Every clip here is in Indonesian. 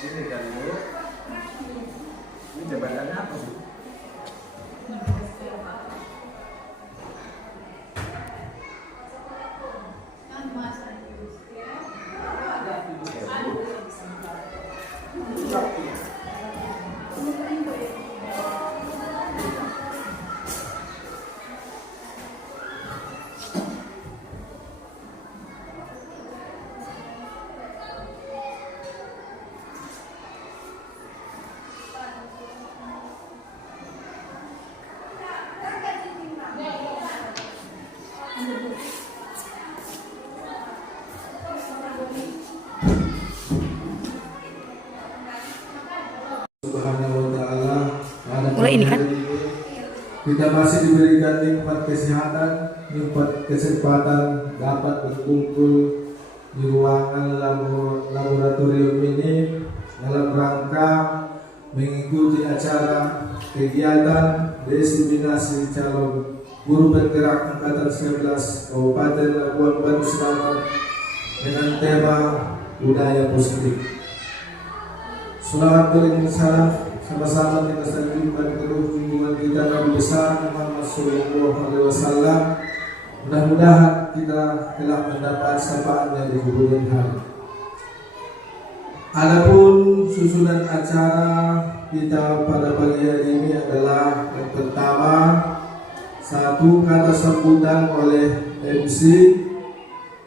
Ini kan Bu. Ini jabatannya apa Bu? Subhanahu wa ta'ala. Mulai ini kan? Kita masih diberikan nikmat kesehatan, nikmat kesempatan dapat berkumpul di ruangan laboratorium ini dalam rangka mengikuti acara kegiatan diseminasi calon guru bergerak angkatan 19 Kabupaten Labuan Batu Selatan dengan tema budaya positif. Salawat salam sama-sama kita sampaikan ke junjungan kita Nabi besar Muhammad Sallallahu Alaihi Wasallam. Mudah-mudahan kita telah mendapat syafaatnya di kemudian hari. Adapun susunan acara kita pada pagi hari ini adalah yang pertama, satu kata sambutan oleh MC,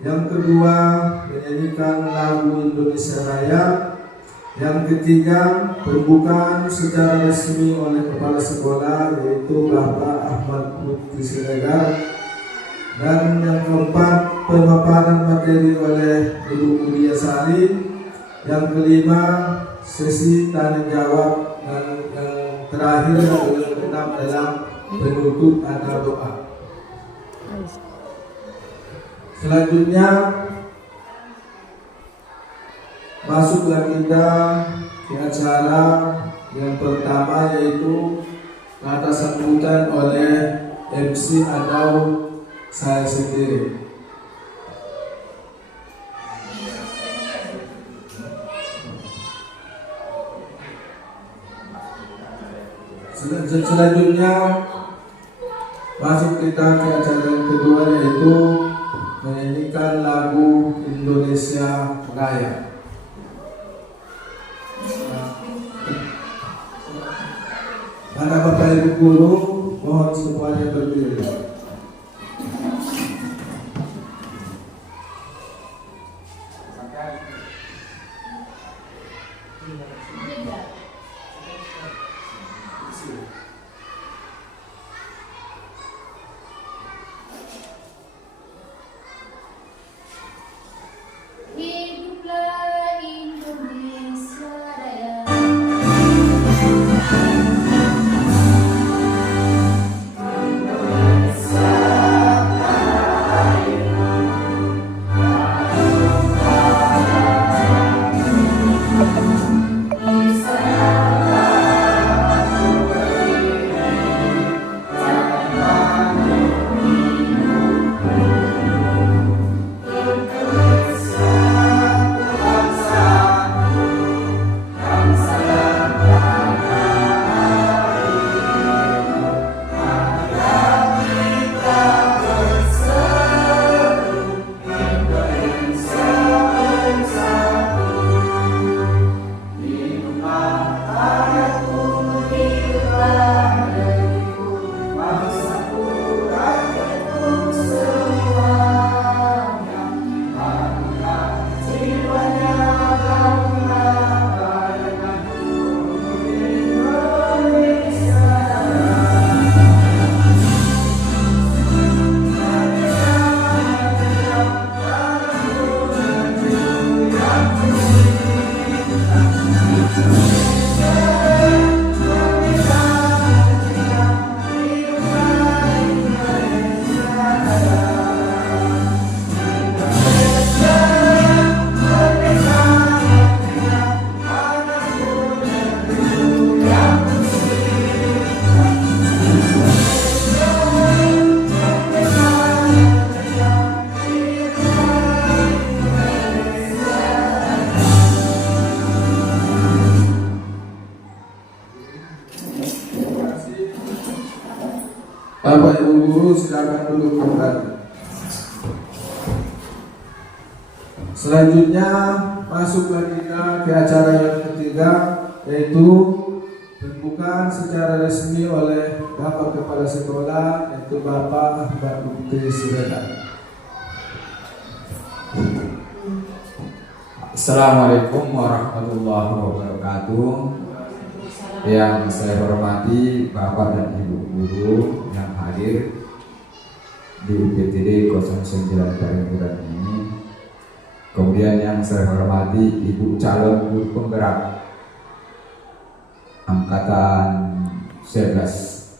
yang kedua menyanyikan lagu Indonesia Raya, yang ketiga pembukaan secara resmi oleh kepala sekolah yaitu Bapak Ahmad Putri Siregar, dan yang keempat pemaparan materi oleh Ibu Mulia Sari, yang kelima sesi tanya jawab, dan yang terakhir yang keenam dalam penutup atau doa. Selanjutnya masuklah kita ke acara yang pertama, yaitu kata sambutan oleh MC atau saya sendiri. Selanjutnya masuk kita ke acara yang kedua, yaitu menyanyikan lagu Indonesia Raya. Para Bapak Ibu guru, mohon semuanya berdiri. Hiduplah Indonesia Raya. Indonesia silakan duduk kembali. Selanjutnya masuklah kita ke acara yang ketiga, yaitu pembukaan secara resmi oleh Bapak Kepala Sekolah, yaitu Bapak Ahmad Putri Siregar. Assalamualaikum warahmatullahi wabarakatuh. Yang saya hormati Bapak dan Ibu guru yang hadir di UPTD 09 Parengkuran ini. Kemudian yang saya hormati Ibu calon guru penggerak angkatan 11.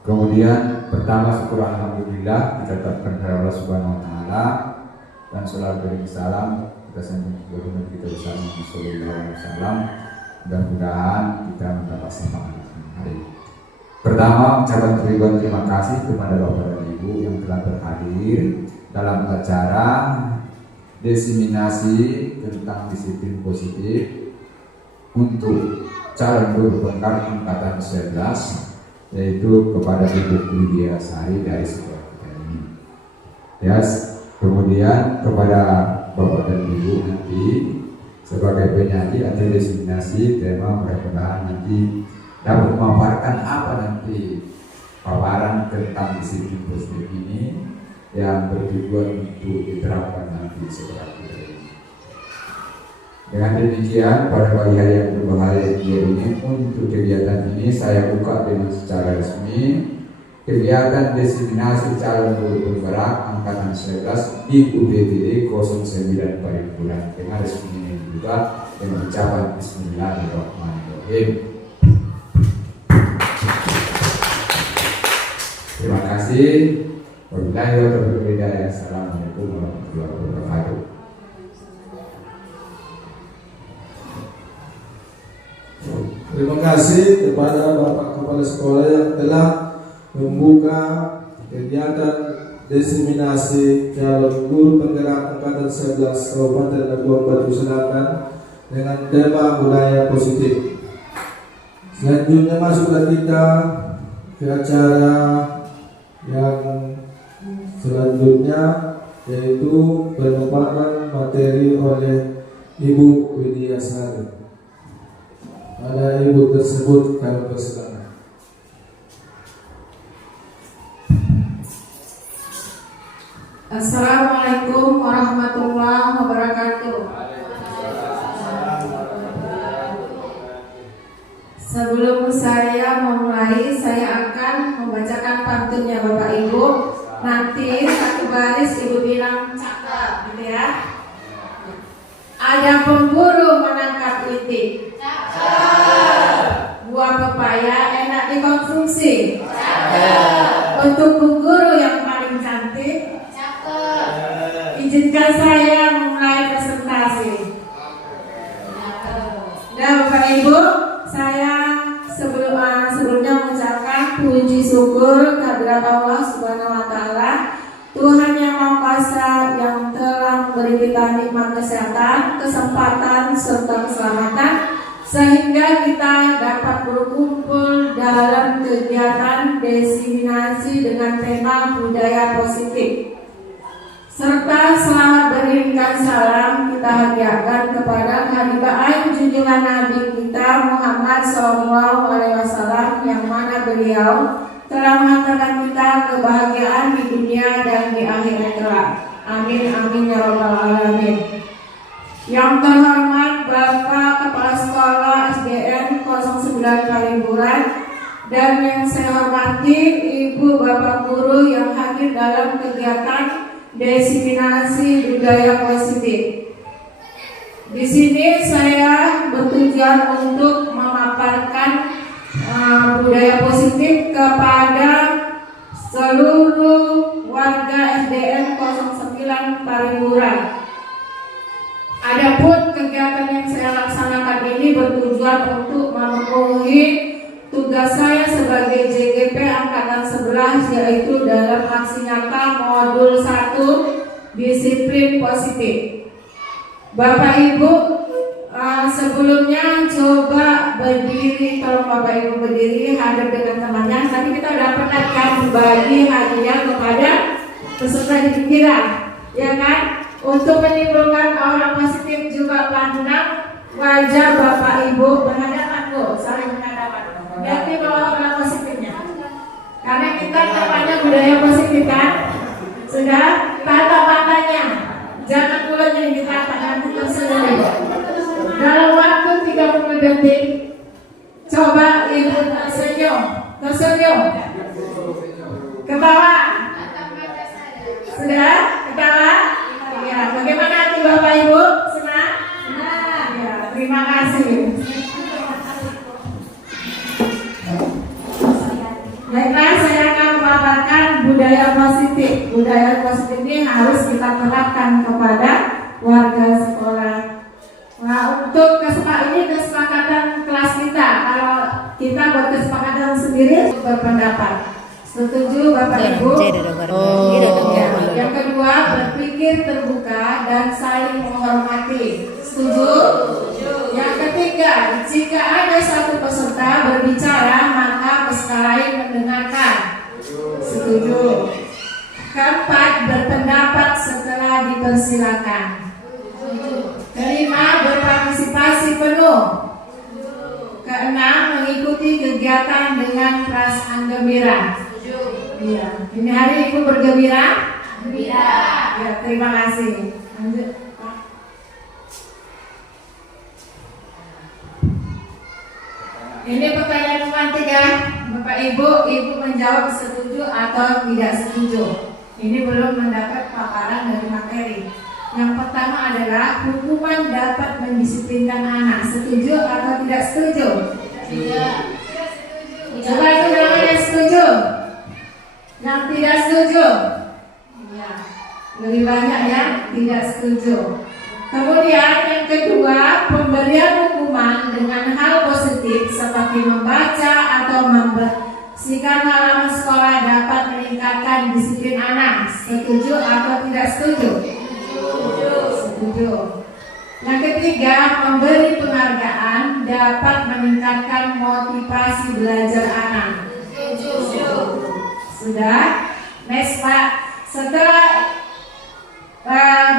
Kemudian pertama syukur alhamdulillah kita tetapkan kepada Allah Subhanahu wa taala dan sholawat beri salam kita sanjung kepada kita bersama sallallahu alaihi wasallam. Mudah-mudahan kita mendapat semangat hari ini. Pertama, ucapan terima kasih kepada Bapak dan Ibu yang telah berhadir dalam acara diseminasi tentang disiplin positif untuk calon guru penggerak angkatan 11, yaitu kepada Ibu Lydia Sari dari sekolah kita ini. Kemudian kepada Bapak dan Ibu nanti sebagai penyanyi atau diseminasi tema mudah-mudahan nanti dapat memaparkan apa nanti paparan tentang disiplin positif ini yang bertujuan untuk diterapkan nanti setelah ini. Dengan demikian pada pagi hari yang berbahagia ini untuk kegiatan ini saya buka dengan secara resmi kegiatan diseminasi calon guru penggerak angkatan 11 di UPTD 09 Parengkuran dengan resmi ini juga dengan ucapan Bismillahirrahmanirrahim. Terima kasih. Wabillahi taufiq wal hidayah. Assalamualaikum warahmatullahi wabarakatuh. Terima kasih kepada Bapak Kepala Sekolah yang telah membuka kegiatan diseminasi calon guru penggerak angkatan 11 Kabupaten Labuan Batu Selatan dengan tema budaya positif. Selanjutnya masuklah kita ke acara yang selanjutnya, yaitu pemaparan materi oleh Ibu Lydia Sari. Ada ibu tersebut kami persilakan. Assalamualaikum warahmatullahi wabarakatuh. Sebelum saya memulai, saya akan membacakan pantunnya Bapak Ibu. Nanti satu baris Ibu bilang cakep, gitu ya. Ada pemburu menangkap itik. Buah pepaya enak dikonsumsi. Untuk pemburu yang paling cantik, izinkan saya memulai presentasi. Nah Bapak Ibu, saya sebelumnya mengucapkan puji syukur kehadirat Allah Subhanahu wa taala, Tuhan yang Maha Kuasa yang telah memberi kita nikmat kesehatan, kesempatan serta keselamatan sehingga kita dapat berkumpul dalam kegiatan diseminasi dengan tema budaya positif. Serta selamat beriringkan salam kita hadiahkan kepada Habibah junjungan Nabi kita Muhammad SAW yang mana beliau telah mengantarkan kita kebahagiaan di dunia dan di akhirat kelak. Amin amin ya rabbal alamin. Yang terhormat Bapak Kepala Sekolah SDN 09 Parengkuran dan yang saya hormati Ibu Bapak Guru yang hadir dalam kegiatan diseminasi budaya positif. Di sini saya bertujuan untuk memaparkan budaya positif kepada seluruh warga SDN 09 Parengkuran. Adapun kegiatan yang saya laksanakan ini bertujuan untuk memenuhi tugas saya sebagai JGP Angkatan 11, yaitu dalam aksi nyata modul 1 disiplin positif. Bapak Ibu, sebelum Sebelumnya coba berdiri, kalau Bapak Ibu berdiri hadap dengan temannya. Tadi kita udah pernah kan berbagi hadiah kepada peserta di pinggiran, ya kan? Untuk menimbulkan aura positif juga pandang wajah Bapak Ibu berhadapan tuh, saling berhadapan. Berarti bahwa aura positifnya. Karena kita tempatnya budaya positif kan? Sudah tatap matanya. Jangan mulai yang ditata nanti tersenyum. Dalam waktu 30 detik, coba Ibu tersenyum, ketawa. Sudah ketawa? Ya, bagaimana hati Bapak Ibu? Senang? Ya, terima kasih. Baiklah, saya akan memaparkan budaya positif. Budaya positif ini harus kita terapkan kepada warga sekolah. Nah, untuk kesepakatan kelas kita, kalau kita buat kesepakatan sendiri berpendapat. Setuju Bapak Ibu? Ya. Yang kedua, berpikir terbuka dan saling menghormati. Setuju? Yang ketiga, jika ada satu peserta berbicara, maka peserta lain mendengarkan. Setuju? Keempat, berpendapat setelah dipersilakan. Kelima, berpartisipasi penuh. Keenam, mengikuti kegiatan dengan perasaan gembira. Iya. Ini hari Ibu bergembira? Gembira. Ya, terima kasih. Lanjut. Ini pertanyaan pemantik ya, Bapak Ibu menjawab setuju atau tidak setuju. Ini belum mendapat paparan dari materi. Yang pertama adalah hukuman dapat mendisiplinkan anak. Setuju atau tidak setuju? Tidak. Coba itu namanya setuju. Yang tidak setuju? Ya. Lebih banyak yang tidak setuju. Kemudian yang kedua, pemberian hukuman dengan hal positif seperti membaca atau membersihkan halaman sekolah dapat meningkatkan disiplin anak. Setuju atau tidak setuju? Setuju. Yang ketiga, memberi penghargaan dapat meningkatkan motivasi belajar anak. Setuju. Sudah? Next Pak. Setelah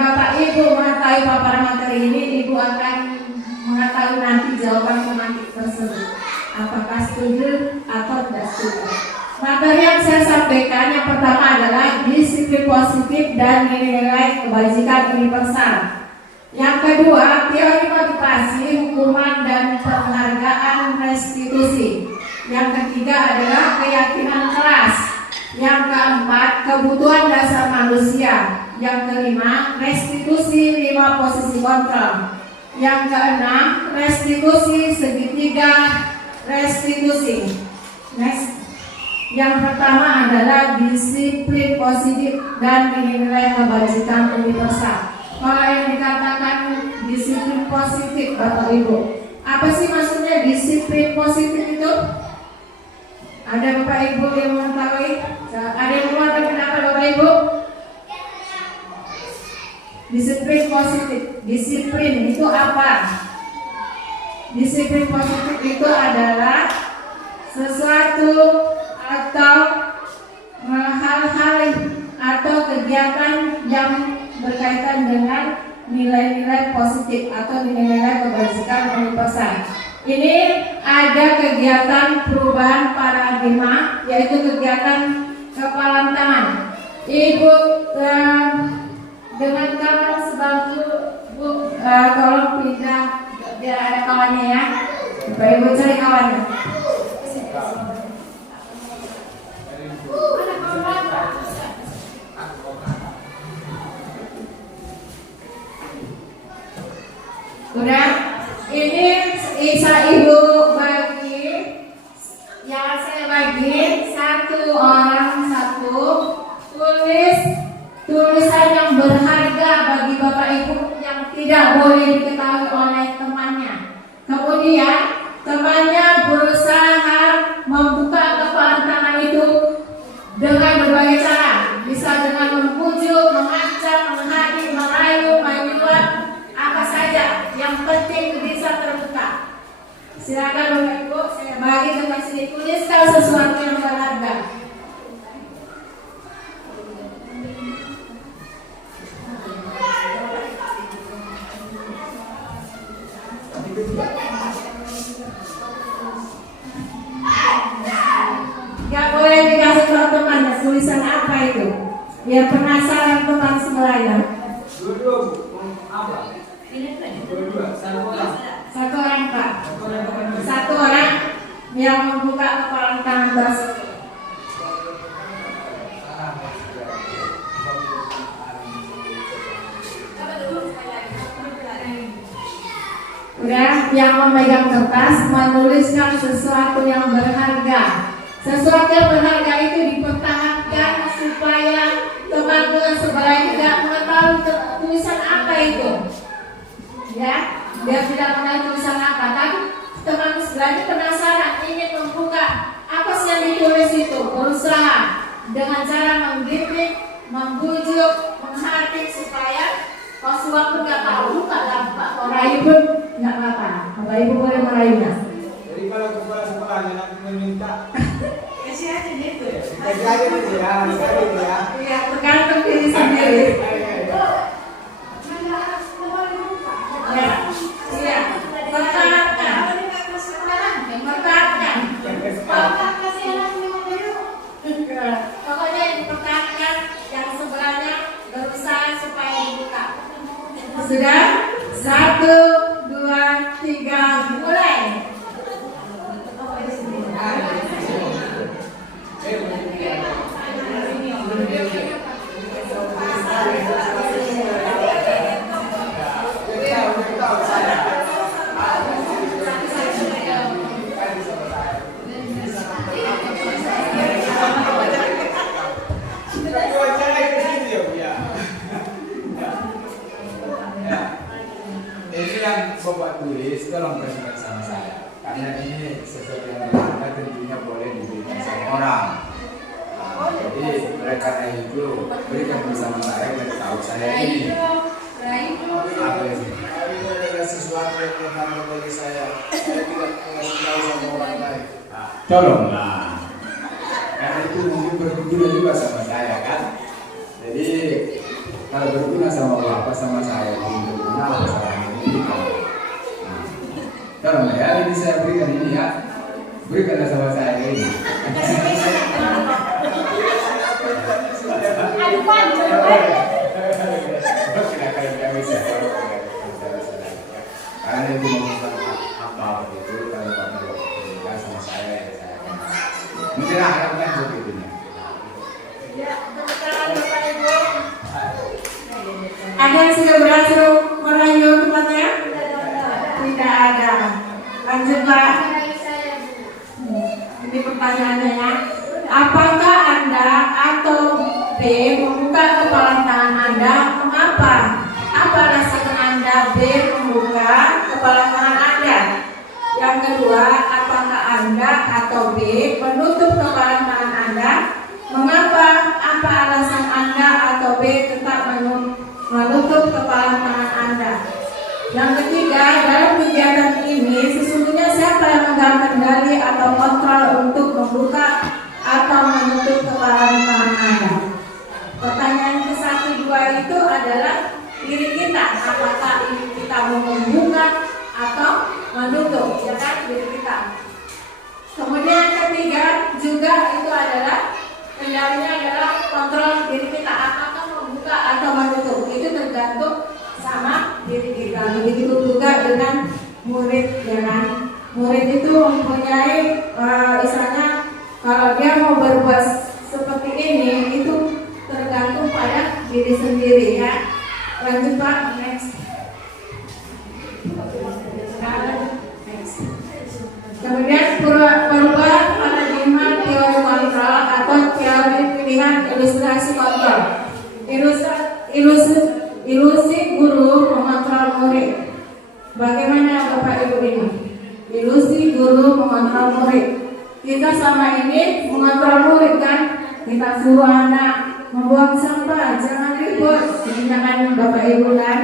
Bapak Ibu mengetahui paparan materi ini, Ibu akan mengetahui nanti jawaban pemantik tersebut. Apakah setuju atau tidak setuju? Materi yang saya sampaikan yang pertama adalah disiplin positif dan nilai-nilai kebajikan universal. Yang kedua, teori motivasi, hukuman dan penghargaan restitusi. Yang ketiga adalah keyakinan kelas. Yang keempat, kebutuhan dasar manusia. Yang kelima, restitusi 5 posisi kontrol. Yang keenam, restitusi segitiga restitusi. Next. Yang pertama adalah disiplin positif dan nilai kebajikan universal. Kalau yang dikatakan disiplin positif, Bapak Ibu, apa sih maksudnya disiplin positif itu? Ada Bapak Ibu yang mengetahui? Ada yang mau berpendapat Bapak Ibu? Disiplin positif. Disiplin itu apa? Disiplin positif itu adalah sesuatu atau hal-hal atau kegiatan yang berkaitan dengan nilai-nilai positif atau nilai-nilai kebajikan universal. Ini ada kegiatan perubahan paradigma, yaitu kegiatan kepalan tangan. Ibu dengan kawan sebangku, Bu, tolong pindah biar ada kawannya ya. Bapak Ibu cari kawannya. Udah, ini bisa Ibu bagi, yang saya bagi satu orang satu, tulis tulisan yang berharga bagi Bapak Ibu yang tidak boleh diketahui oleh temannya. Kemudian temannya berusaha membuka kepalan tangan itu dengan berbagai cara, bisa dengan membujuk, mengancam, menghadik, merayu, menyuap, apa saja. Yang penting bisa terbuka. Silakan Bapak Ibu, saya bagi tempat sini, tuliskan sesuatu yang berharga. Gak boleh dikasih tahu temannya tulisan apa itu. Biar penasaran teman sebelahnya. Apa? Satu orang Pak. Satu orang yang membuka kepalan tangan tersebut. Udah, yang memegang kertas menuliskan sesuatu yang berharga. Sesuatu yang berharga itu dipertahankan supaya teman-teman sebelah tidak mengetahui tulisan apa itu. Ya, dia tidak mengenal tulisan apa, tapi teman sebelahnya penasaran ingin membuka apa sih yang ditulis itu, berusaha dengan cara mendidik, membujuk, menghardik supaya kalau suatu nggak tahu kata Pak merayu pun nggak apa-apa, Bapak Ibu boleh merayunya. Jadi kalau kepala sekolahnya nanti meminta Kasih aja gitu. kasih aja nanti ya, ya. Iya, tergantung diri sendiri. Ya, iya, pertahankan. Pokoknya yang dipertahankan, yang sebelahnya berusaha supaya dibuka. Sudah? 1, 2, 3, mulai. Ini yang Bapak tulis tolong presentasi sama saya karena ini sesuatu yang berharga tentunya boleh diberikan sama orang. Jadi mereka itu berikan bersama saya dan tahu saya ini apa ini? Ini adalah sesuatu yang berharga bagi saya. Saya tidak mengasih tahu sama orang lain. Tolonglah, karena itu mungkin berguna juga sama saya kan. Jadi kalau berguna sama Bapak sama saya itu berguna sama ini. Tolong ya, ini saya berikan ini ya, berikanlah sama saya ini. Aduh panjang. Karena itu merupakan apa itu kalau Bapak berikan sama saya ya saya akan menyerahkan sebetulnya. Ya, kebetulan Bapak Ibu. Ada yang sudah berhasil merayu tempatnya? Tidak ada. Lanjut Pak. Ini pertanyaannya ya. Apakah Anda atau B membuka kepala tangan Anda? Mengapa? Apa alasan Anda B membuka kepala tangan Anda? Yang kedua, apakah Anda atau B menutup kepala tangan Anda? Mengapa? Apa alasan Anda atau B tetap menutup kepala tangan Anda? Yang ketiga, dalam kegiatan ini sesungguhnya siapa yang memegang kendali atau kontrol untuk membuka atau menutup kepala tangan Anda? Pertanyaan ke-1, 2 itu adalah diri kita. Apakah ini kita mau membuka atau menutup? Ya kan, diri kita. Kemudian yang ketiga juga itu adalah kendalinya adalah kontrol diri kita. Apakah membuka atau menutup? Itu tergantung sama diri kita. Begitu juga dengan murid, ya kan? Murid itu mempunyai misalnya kalau dia mau berbuat seperti ini itu tergantung pada diri sendiri ya. Lanjut Pak, next. Kemudian perubahan paradigma teori kontrol atau teori pilihan ilustrasi kontrol. Ilusi guru mengontrol murid. Bagaimana Bapak Ibu ini? Ilusi guru mengontrol murid. Kita selama ini mengontrol murid kan? Kita suruh anak membuang sampah, jangan ribut, jangan Bapak Ibu kan?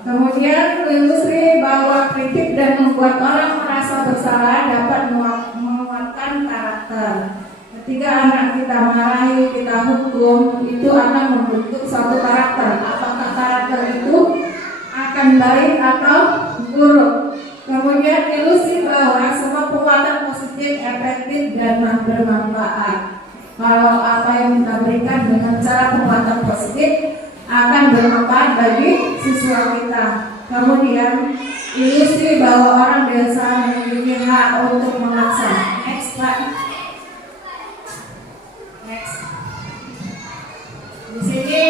Kemudian ilusi bahwa kritik dan membuat orang merasa bersalah dapat menguatkan karakter. Ketika anak kita marahi, kita hukum, itu akan membentuk suatu karakter. Apakah karakter itu akan baik atau buruk? Kemudian ilusi bahwa semua penguatan positif, efektif, dan bermanfaat. Kalau apa yang kita berikan dengan cara penguatan positif akan bermanfaat bagi siswa kita. Kemudian ilusi bahwa orang dewasa memiliki hak untuk memaksa. Next, Pak. Next. Di sini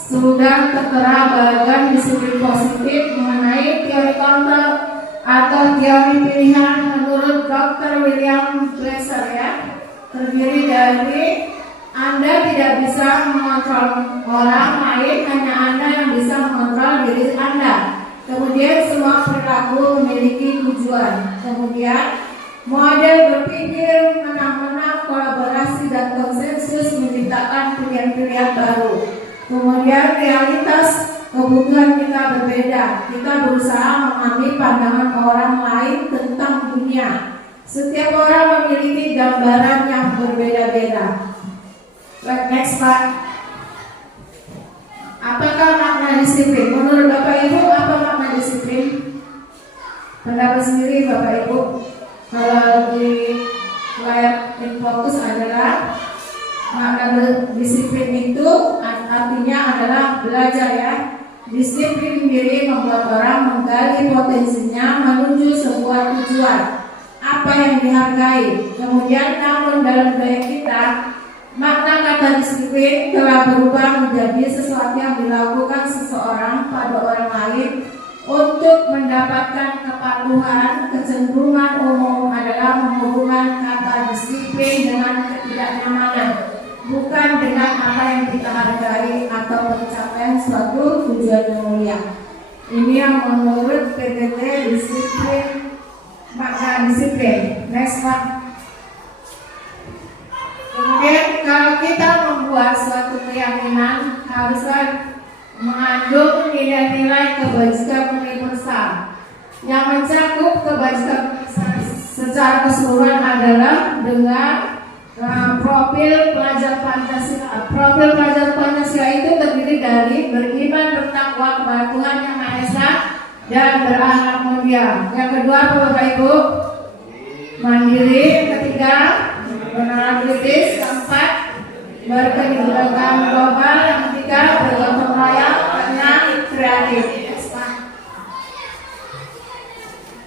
sudah tertera bagian disiplin positif mengenai teori counter atau teori pilihan menurut Dr. William Glasser ya. Terdiri dari Anda tidak bisa mengontrol orang lain, hanya Anda yang bisa mengontrol diri Anda. Kemudian semua perilaku memiliki tujuan. Kemudian model berpikir menang-menang, kolaborasi dan konsensus menciptakan pilihan-pilihan baru. Kemudian realitas kebutuhan kita berbeda. Kita berusaha memahami pandangan orang lain tentang dunia. Setiap orang memiliki gambaran yang berbeda-beda. Next, Pak. Apakah makna disiplin? Menurut Bapak Ibu, apa makna disiplin? Pendapat sendiri Bapak Ibu. Kalau di layar fokus adalah makna disiplin itu artinya adalah belajar ya. Disiplin diri membuat orang menggali potensinya menuju sebuah tujuan. Apa yang dihargai. Kemudian namun dalam budaya kita, makna kata disiplin telah berubah menjadi sesuatu yang dilakukan seseorang pada orang lain untuk mendapatkan kepatuhan. Kecenderungan umum adalah menghubungkan kata disiplin dengan ketidaknyamanan, bukan dengan apa yang kita hargai atau pencapaian suatu tujuan yang mulia. Ini yang menurut PTT disiplin, makna disiplin. Next, Pak. Kemudian kalau kita membuat suatu keyakinan haruslah mengandung nilai-nilai kebajikan universal. Yang mencakup kebajikan secara keseluruhan adalah dengan profil pelajar Pancasila. Profil pelajar Pancasila itu terdiri dari beriman, bertakwa kepada Tuhan Yang Maha Esa dan berakhlak mulia. Yang kedua apa Bapak Ibu? Mandiri. Yang ketiga menolak kritis. Keempat berkegiatan global. Yang ketiga bergotong royong. Keenam kreatif.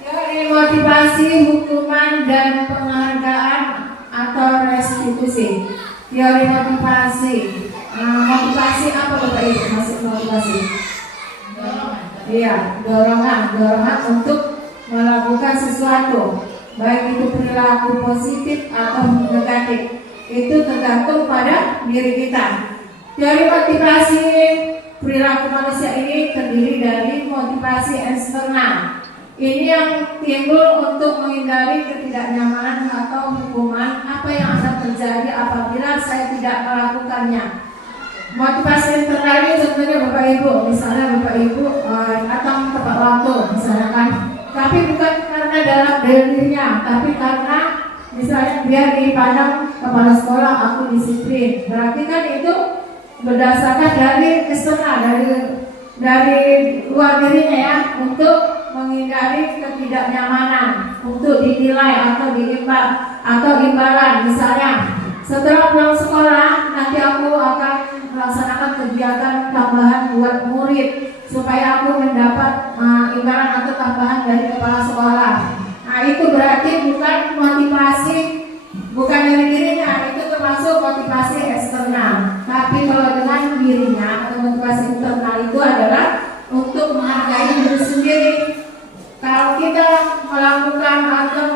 Teori motivasi, hukuman dan penghargaan atau restitusi. Teori motivasi. Motivasi apa Bapak Ibu? Masuk motivasi. Iya, dorongan untuk melakukan sesuatu, baik itu perilaku positif atau negatif. Itu tergantung pada diri kita. Teori motivasi perilaku manusia ini terdiri dari motivasi eksternal. Ini yang timbul untuk menghindari ketidaknyamanan atau hukuman. Apa yang akan terjadi apabila saya tidak melakukannya? Motivasi internal ini contohnya Bapak Ibu, misalnya Bapak Ibu datang tepat waktu, misalnya kan. Tapi bukan karena dalam dirinya, tapi karena misalnya dia dipandang kepala sekolah aku disiplin. Berarti kan itu berdasarkan dari eksternal, dari luar dirinya ya, untuk menghindari ketidaknyamanan, untuk dinilai atau diimbal atau imbalan. Misalnya setelah pulang sekolah nanti aku akan melaksanakan kegiatan tambahan buat murid supaya aku mendapat imbalan atau tambahan dari kepala sekolah. Nah itu berarti bukan motivasi, bukan dari dirinya, itu termasuk motivasi eksternal. Tapi kalau dengan dirinya atau motivasi internal itu adalah untuk menghargai diri sendiri. Kalau kita melakukan atau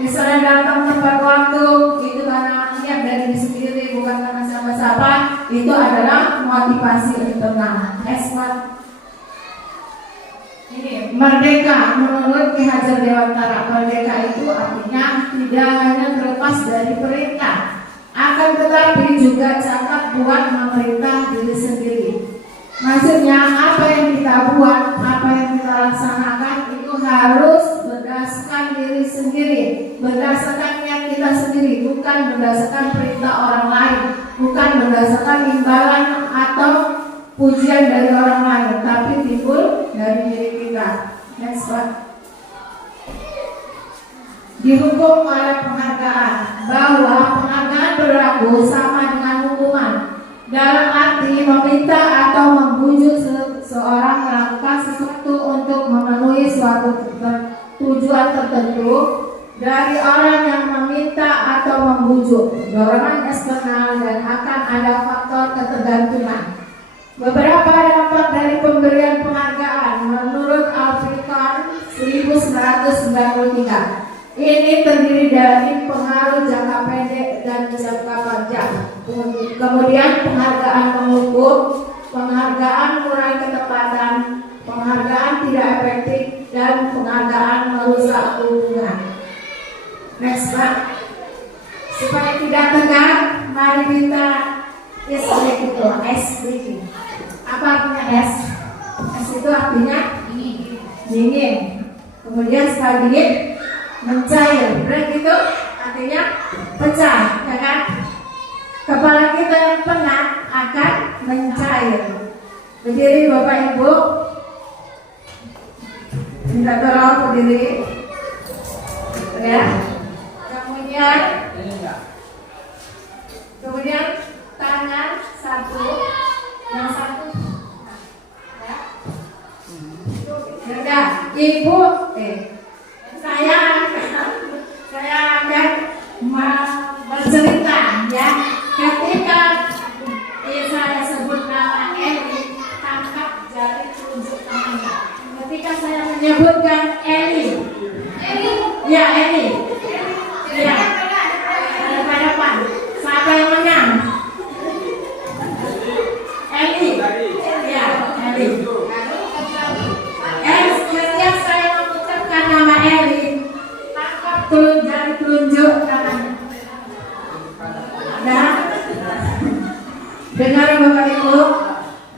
misalnya datang tepat waktu, itu karena niat dari diri sendiri, bukan karena siapa-siapa, itu adalah motivasi internal. Eksternal. Ini merdeka menurut Ki Hajar Dewantara. Merdeka itu artinya tidak hanya terlepas dari perintah, akan tetapi juga cakap buat memerintah diri sendiri. Maksudnya apa yang kita buat, apa yang kita laksanakan itu harus berdasarkan diri sendiri. bukan berdasarkan perintah orang lain, bukan berdasarkan imbalan atau pujian dari orang lain, tapi timbul dari diri kita. Next one. Dihukum oleh penghargaan, bahwa penghargaan berlaku sama dengan hukuman, dalam arti meminta atau membujuk seseorang melakukan sesuatu untuk memenuhi suatu tujuan tertentu dari orang yang meminta atau membujuk, dorongan eksternal, dan akan ada faktor ketergantungan. Beberapa dampak dari pemberian penghargaan menurut Alfrikan 1993. Ini terdiri dari pengaruh jangka pendek dan jangka panjang. Kemudian penghargaan mengukur, penghargaan kurang ketepatan, penghargaan tidak efektif, dan penghargaan merusak hubungan. Next, Pak. Supaya tidak tegak, mari kita ice breathing. Apa artinya es? Es itu artinya dingin. Kemudian setelah dingin mencair. Break itu artinya pecah, ya kan? Kepala kita yang penat akan mencair. Berdiri Bapak Ibu. Minta tolong berdiri. Ya. Kemudian tangan satu, yang satu. Ya. Ibu, saya akan bercerita, ya. Ketika saya sebut nama Eli, tangkap jari telunjuk tangannya. Ketika saya menyebutkan Eli, ya Eli, ya. Pada depan. Siapa yang menang? Eli, ya Eli. Setiap saya mengucapkan nama Eli, tangkap jari telunjuk tangannya. Nah, dengar Bapak Ibu,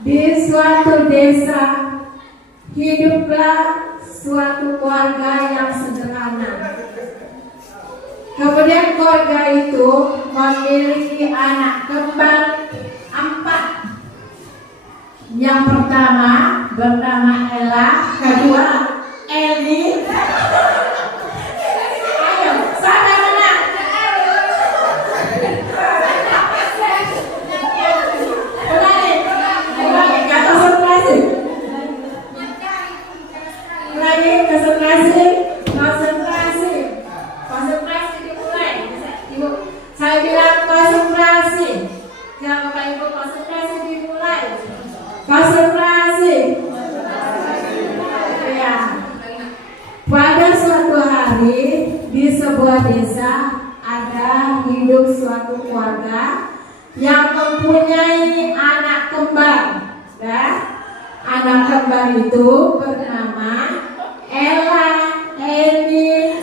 di suatu desa hiduplah suatu keluarga yang sederhana. Kemudian keluarga itu memiliki anak kembar 4. Yang pertama bernama Ella, kedua Eli. Ayo, sana menang. Ulangi, konsentrasi. Ulangi, konsentrasi. Saya bilang konsentrasi. Ya Bapak Ibu, konsentrasi dimulai. Konsentrasi. Ya. Pada suatu hari di sebuah desa ada hidup suatu keluarga yang mempunyai anak kembar. Ya. Anak kembar itu bernama Ella, Eli.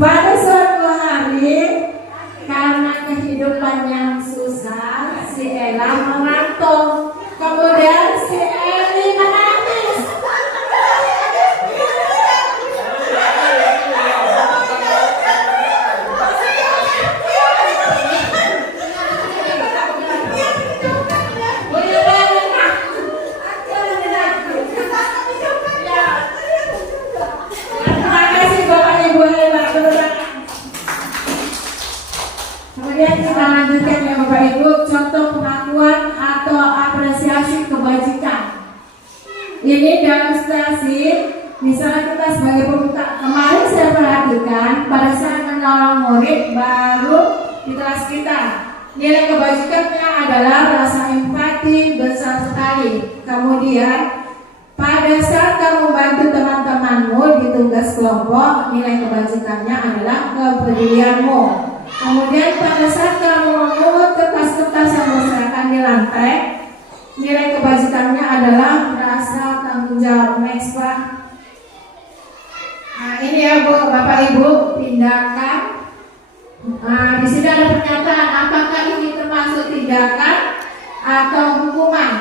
Pada suatu hari, karena kehidupan yang susah, si Ella merantau. Kemudian si Eli menangis. Kemudian kita lanjutkan ya Bapak Ibu, contoh pengakuan atau apresiasi kebajikan. Ini dalam situasi, misalnya kita sebagai pemuka, kemarin saya perhatikan pada saat menolong murid baru di kelas kita, nilai kebajikannya adalah rasa empati besar sekali. Kemudian pada saat kamu membantu teman-temanmu di tugas kelompok, nilai kebajikannya adalah kepedulianmu. Kemudian pada saat kamu memungut kertas-kertas yang berserakan di lantai, nilai kebajikannya adalah rasa tanggung jawab. Next, Pak. Nah, ini ya Bu, Bapak Ibu, tindakan. Di sini ada pernyataan apakah ini termasuk tindakan atau hukuman?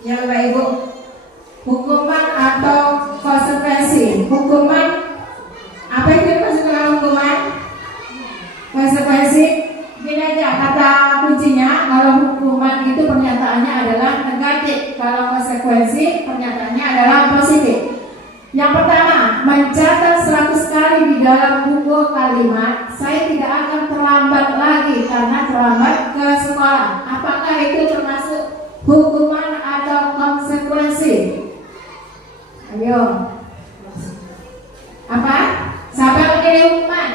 Ya Bapak Ibu, hukuman atau konsekuensi? Hukuman, apa itu maksud dalam hukuman? Konsekuensi. Gini aja kata kuncinya, kalau hukuman itu pernyataannya adalah negatif, kalau konsekuensi pernyataannya adalah positif. Yang pertama, mencatat 100 kali di dalam buku kalimat, saya tidak akan terlambat lagi karena terlambat ke sekolah. Apakah itu termasuk hukuman atau konsekuensi? Ayo. Apa? Siapa yang memilih hukuman?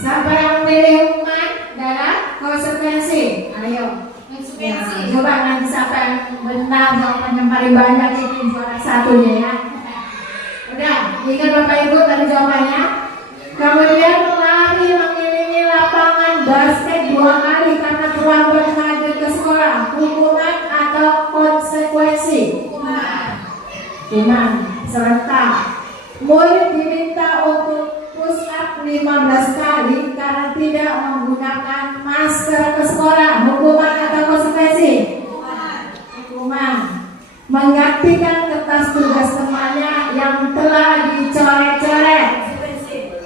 Siapa yang memilih hukuman dalam konsekuensi? Ayo. Ya, coba nanti siapa yang benar jawabannya paling banyak itu juara satunya ya. Udah, ingat Bapak Ibu tadi jawabannya. Kemudian lari mengelilingi lapangan basket 2 kali karena terlambat hadir ke sekolah. Hukuman atau konsekuensi? Hukuman. Serentak. Murid diminta untuk push up 15 kali karena tidak menggunakan masker ke sekolah. Hukuman atau konsekuensi? Hukuman. Menggantikan kertas tugas temannya yang telah dicoret-coret.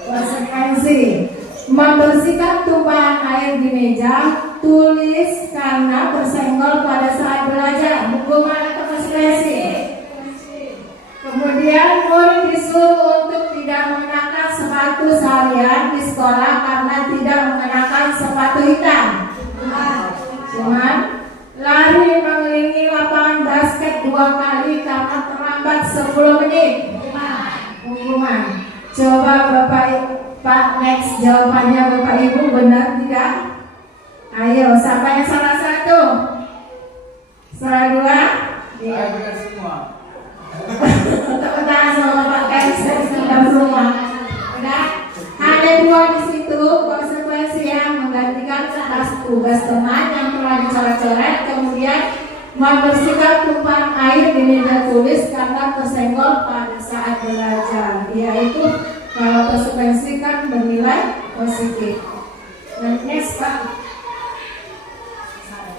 Konsekuensi. Membersihkan tumpahan air di meja tulis karena tersenggol pada saat belajar. Hukuman atau konsekuensi? Kemudian murid disuruh untuk tidak mengenakan sepatu seharian di sekolah karena tidak mengenakan sepatu hitam. Cuman lari mengelilingi lapangan basket 2 kali karena terlambat 10 menit. Hukuman. Coba Bapak Ibu, Pak, next jawabannya Bapak Ibu benar tidak? Ayo, siapa yang salah satu? Salah 2? Saya benar semua. Tepuk tangan sama Pak Kaisar sudah semua. Udah? Ada 2 di situ. Konsekuensi yang menggantikan kertas tugas teman yang telah dicoret-coret, kemudian membersihkan tumpahan air di meja tulis karena tersenggol pada saat belajar. Yaitu kalau konsekuensi kan bernilai positif. Dan next Pak.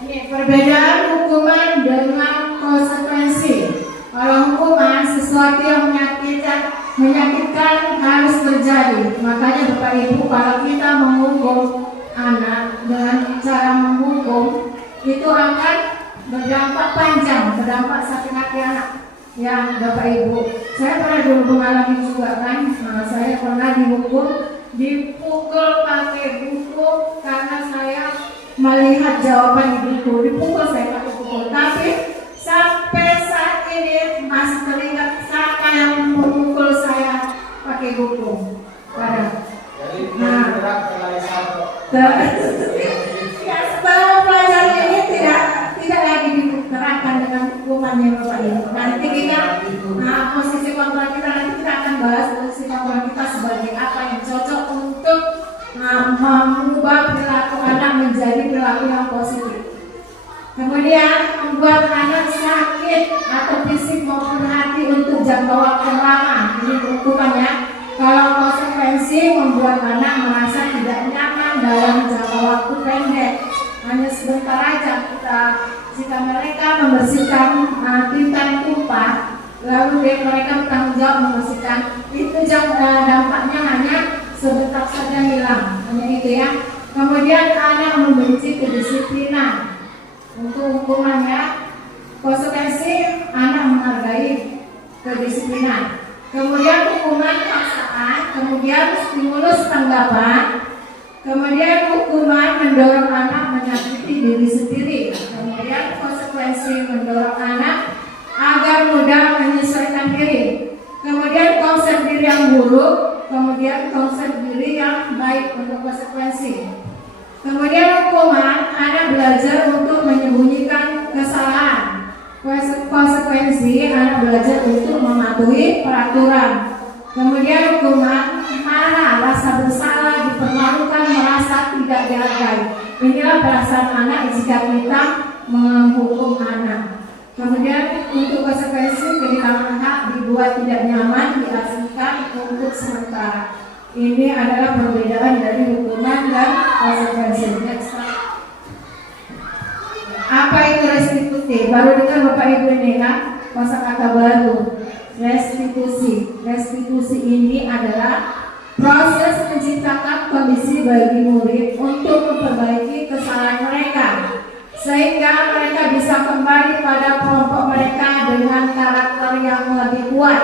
Ini perbedaan hukuman dengan konsekuensi. Kalau hukuman sesuatu yang menyakitkan harus terjadi. Makanya Bapak Ibu, kalau kita menghukum anak dengan cara menghukum itu akan berdampak panjang, berdampak sakit hati anak. Ya Bapak Ibu, saya pernah dulu mengalami juga kan. Saya pernah dihukum, dipukul pakai buku karena saya melihat jawaban di buku. Dipukul saya pakai buku, tapi sampai saat ini masih teringat siapa yang memukul saya pakai buku. Nah, ya setelah pelajaran ini tidak lagi diterapkan dengan hukumannya Bapak Ibu. Nanti kita, posisi kontrol kita nanti kita akan bahas posisi kontrol kita sebagai apa yang cocok untuk mengubah perilaku anak menjadi perilaku yang positif. Kemudian membuat anak sakit atau fisik maupun hati untuk jangka waktu lama. Ini hukumannya. Kalau konsekuensi membuat anak merasa tidak nyaman dalam jangka waktu pendek. Hanya sebentar aja jika mereka membersihkan tinta yang tumpah, lalu mereka bertanggung jawab membersihkan, itu dampaknya hanya sebentar saja hilang. Hanya itu ya. Kemudian anak membenci kedisiplinan. Untuk hukumannya, konsekuensi anak menghargai kedisiplinan. Kemudian hukuman paksaan, kemudian stimulus tanggapan, kemudian hukuman mendorong anak menyakiti diri sendiri. Kemudian konsekuensi mendorong anak agar mudah menyesuaikan diri. Kemudian konsep diri yang buruk, kemudian konsep diri yang baik untuk konsekuensi. Kemudian hukuman, anak belajar untuk menyembunyikan kesalahan. Konsekuensi, anak belajar untuk mematuhi peraturan. Kemudian hukuman, marah, rasa bersalah, dipermalukan, merasa tidak dihargai. Inilah perasaan anak jika kita menghukum anak. Kemudian untuk konsekuensi kehilangan hak dibuat tidak nyaman diasingkan untuk sementara. Ini adalah perbedaan dari hukuman dan konsekuensi. Next. Apa itu restitusi? Baru dengar Bapak Ibu ini kan kosakata baru. Restitusi. Restitusi ini adalah proses menciptakan kondisi bagi murid untuk memperbaiki kesalahan mereka, sehingga mereka bisa kembali pada kelompok mereka dengan karakter yang lebih kuat.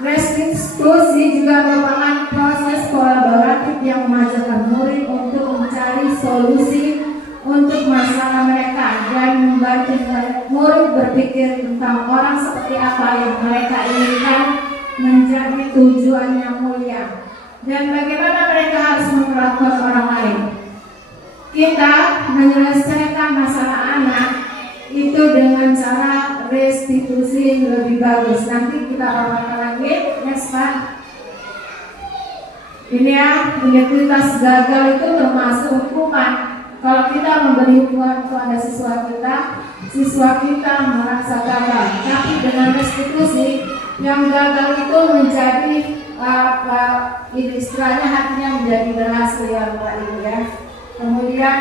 Restitusi juga merupakan proses kolaboratif yang mengajarkan murid untuk mencari solusi untuk masalah mereka dan membantu murid berpikir tentang orang seperti apa yang mereka inginkan menjadi tujuan yang mulia dan bagaimana mereka harus memperlakukan orang lain. Kita menyelesaikan masalah anak itu dengan cara restitusi yang lebih bagus. Nanti kita paparkan lagi. Next Pak. Ini ya, identitas gagal itu termasuk hukuman. Kalau kita memberi hukuman kepada siswa kita merasa gagal. Tapi dengan restitusi yang gagal itu menjadi istilahnya hatinya menjadi berhasil ya Bapak Ibu ya. Kemudian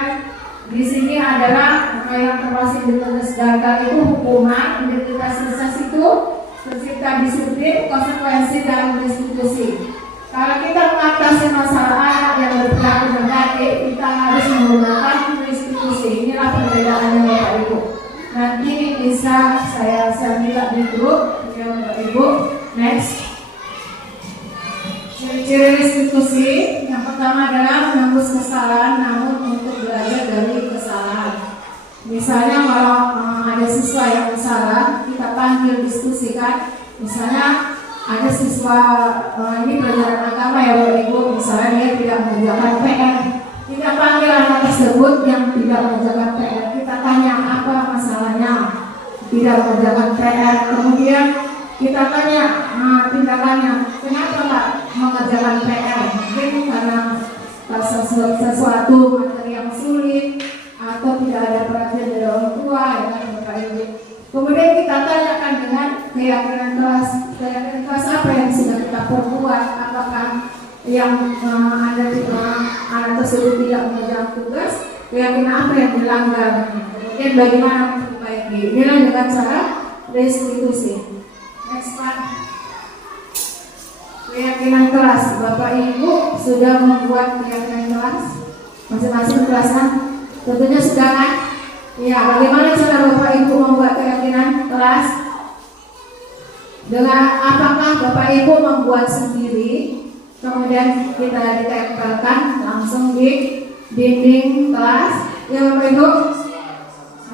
di sini adalah yang termasuk identitas gagal itu hukuman, identitas sukses itu tercipta disiplin, konsekuensi dan restitusi. Kalau kita mengatasi masalah anak yang berperilaku negatif, kita harus menggunakan restitusi. Inilah perbedaannya Bapak Ibu. Nanti bisa saya minta di grup ya Bapak Ibu. Next. Ciri-ciri restitusi yang pertama adalah menembus kesalahan namun untuk belajar dari kesalahan. Misalnya kalau ada siswa yang salah, kita panggil diskusi kan. Misalnya ada siswa ini pelajaran agama ya Bapak Ibu, misalnya dia tidak mengerjakan PR, kita panggil anak tersebut yang tidak mengerjakan PR, kita tanya apa masalahnya tidak mengerjakan PR, kemudian kita tanya tindakannya, kenapa nggak mengerjakan PR? Mungkin karena sesuatu materi yang sulit atau tidak ada perhatian dari orang tua ya kan Bapak Ibu. Kemudian kita tanyakan dengan keyakinan kelas apa yang sudah kita perbuat, apakah yang anak tersebut tidak mengerjakan tugas, keyakinan apa yang dilanggar, kemudian bagaimana memperbaiki. Inilah dengan cara restitusi. Next Pak. Keyakinan kelas, Bapak Ibu sudah membuat keyakinan kelas masing-masing kelasnya, tentunya sudah kan? Ya, bagaimana cara Bapak Ibu membuat keyakinan kelas? Dengan apakah Bapak Ibu membuat sendiri, kemudian kita ditempelkan langsung di dinding kelas? Ya Bapak Ibu?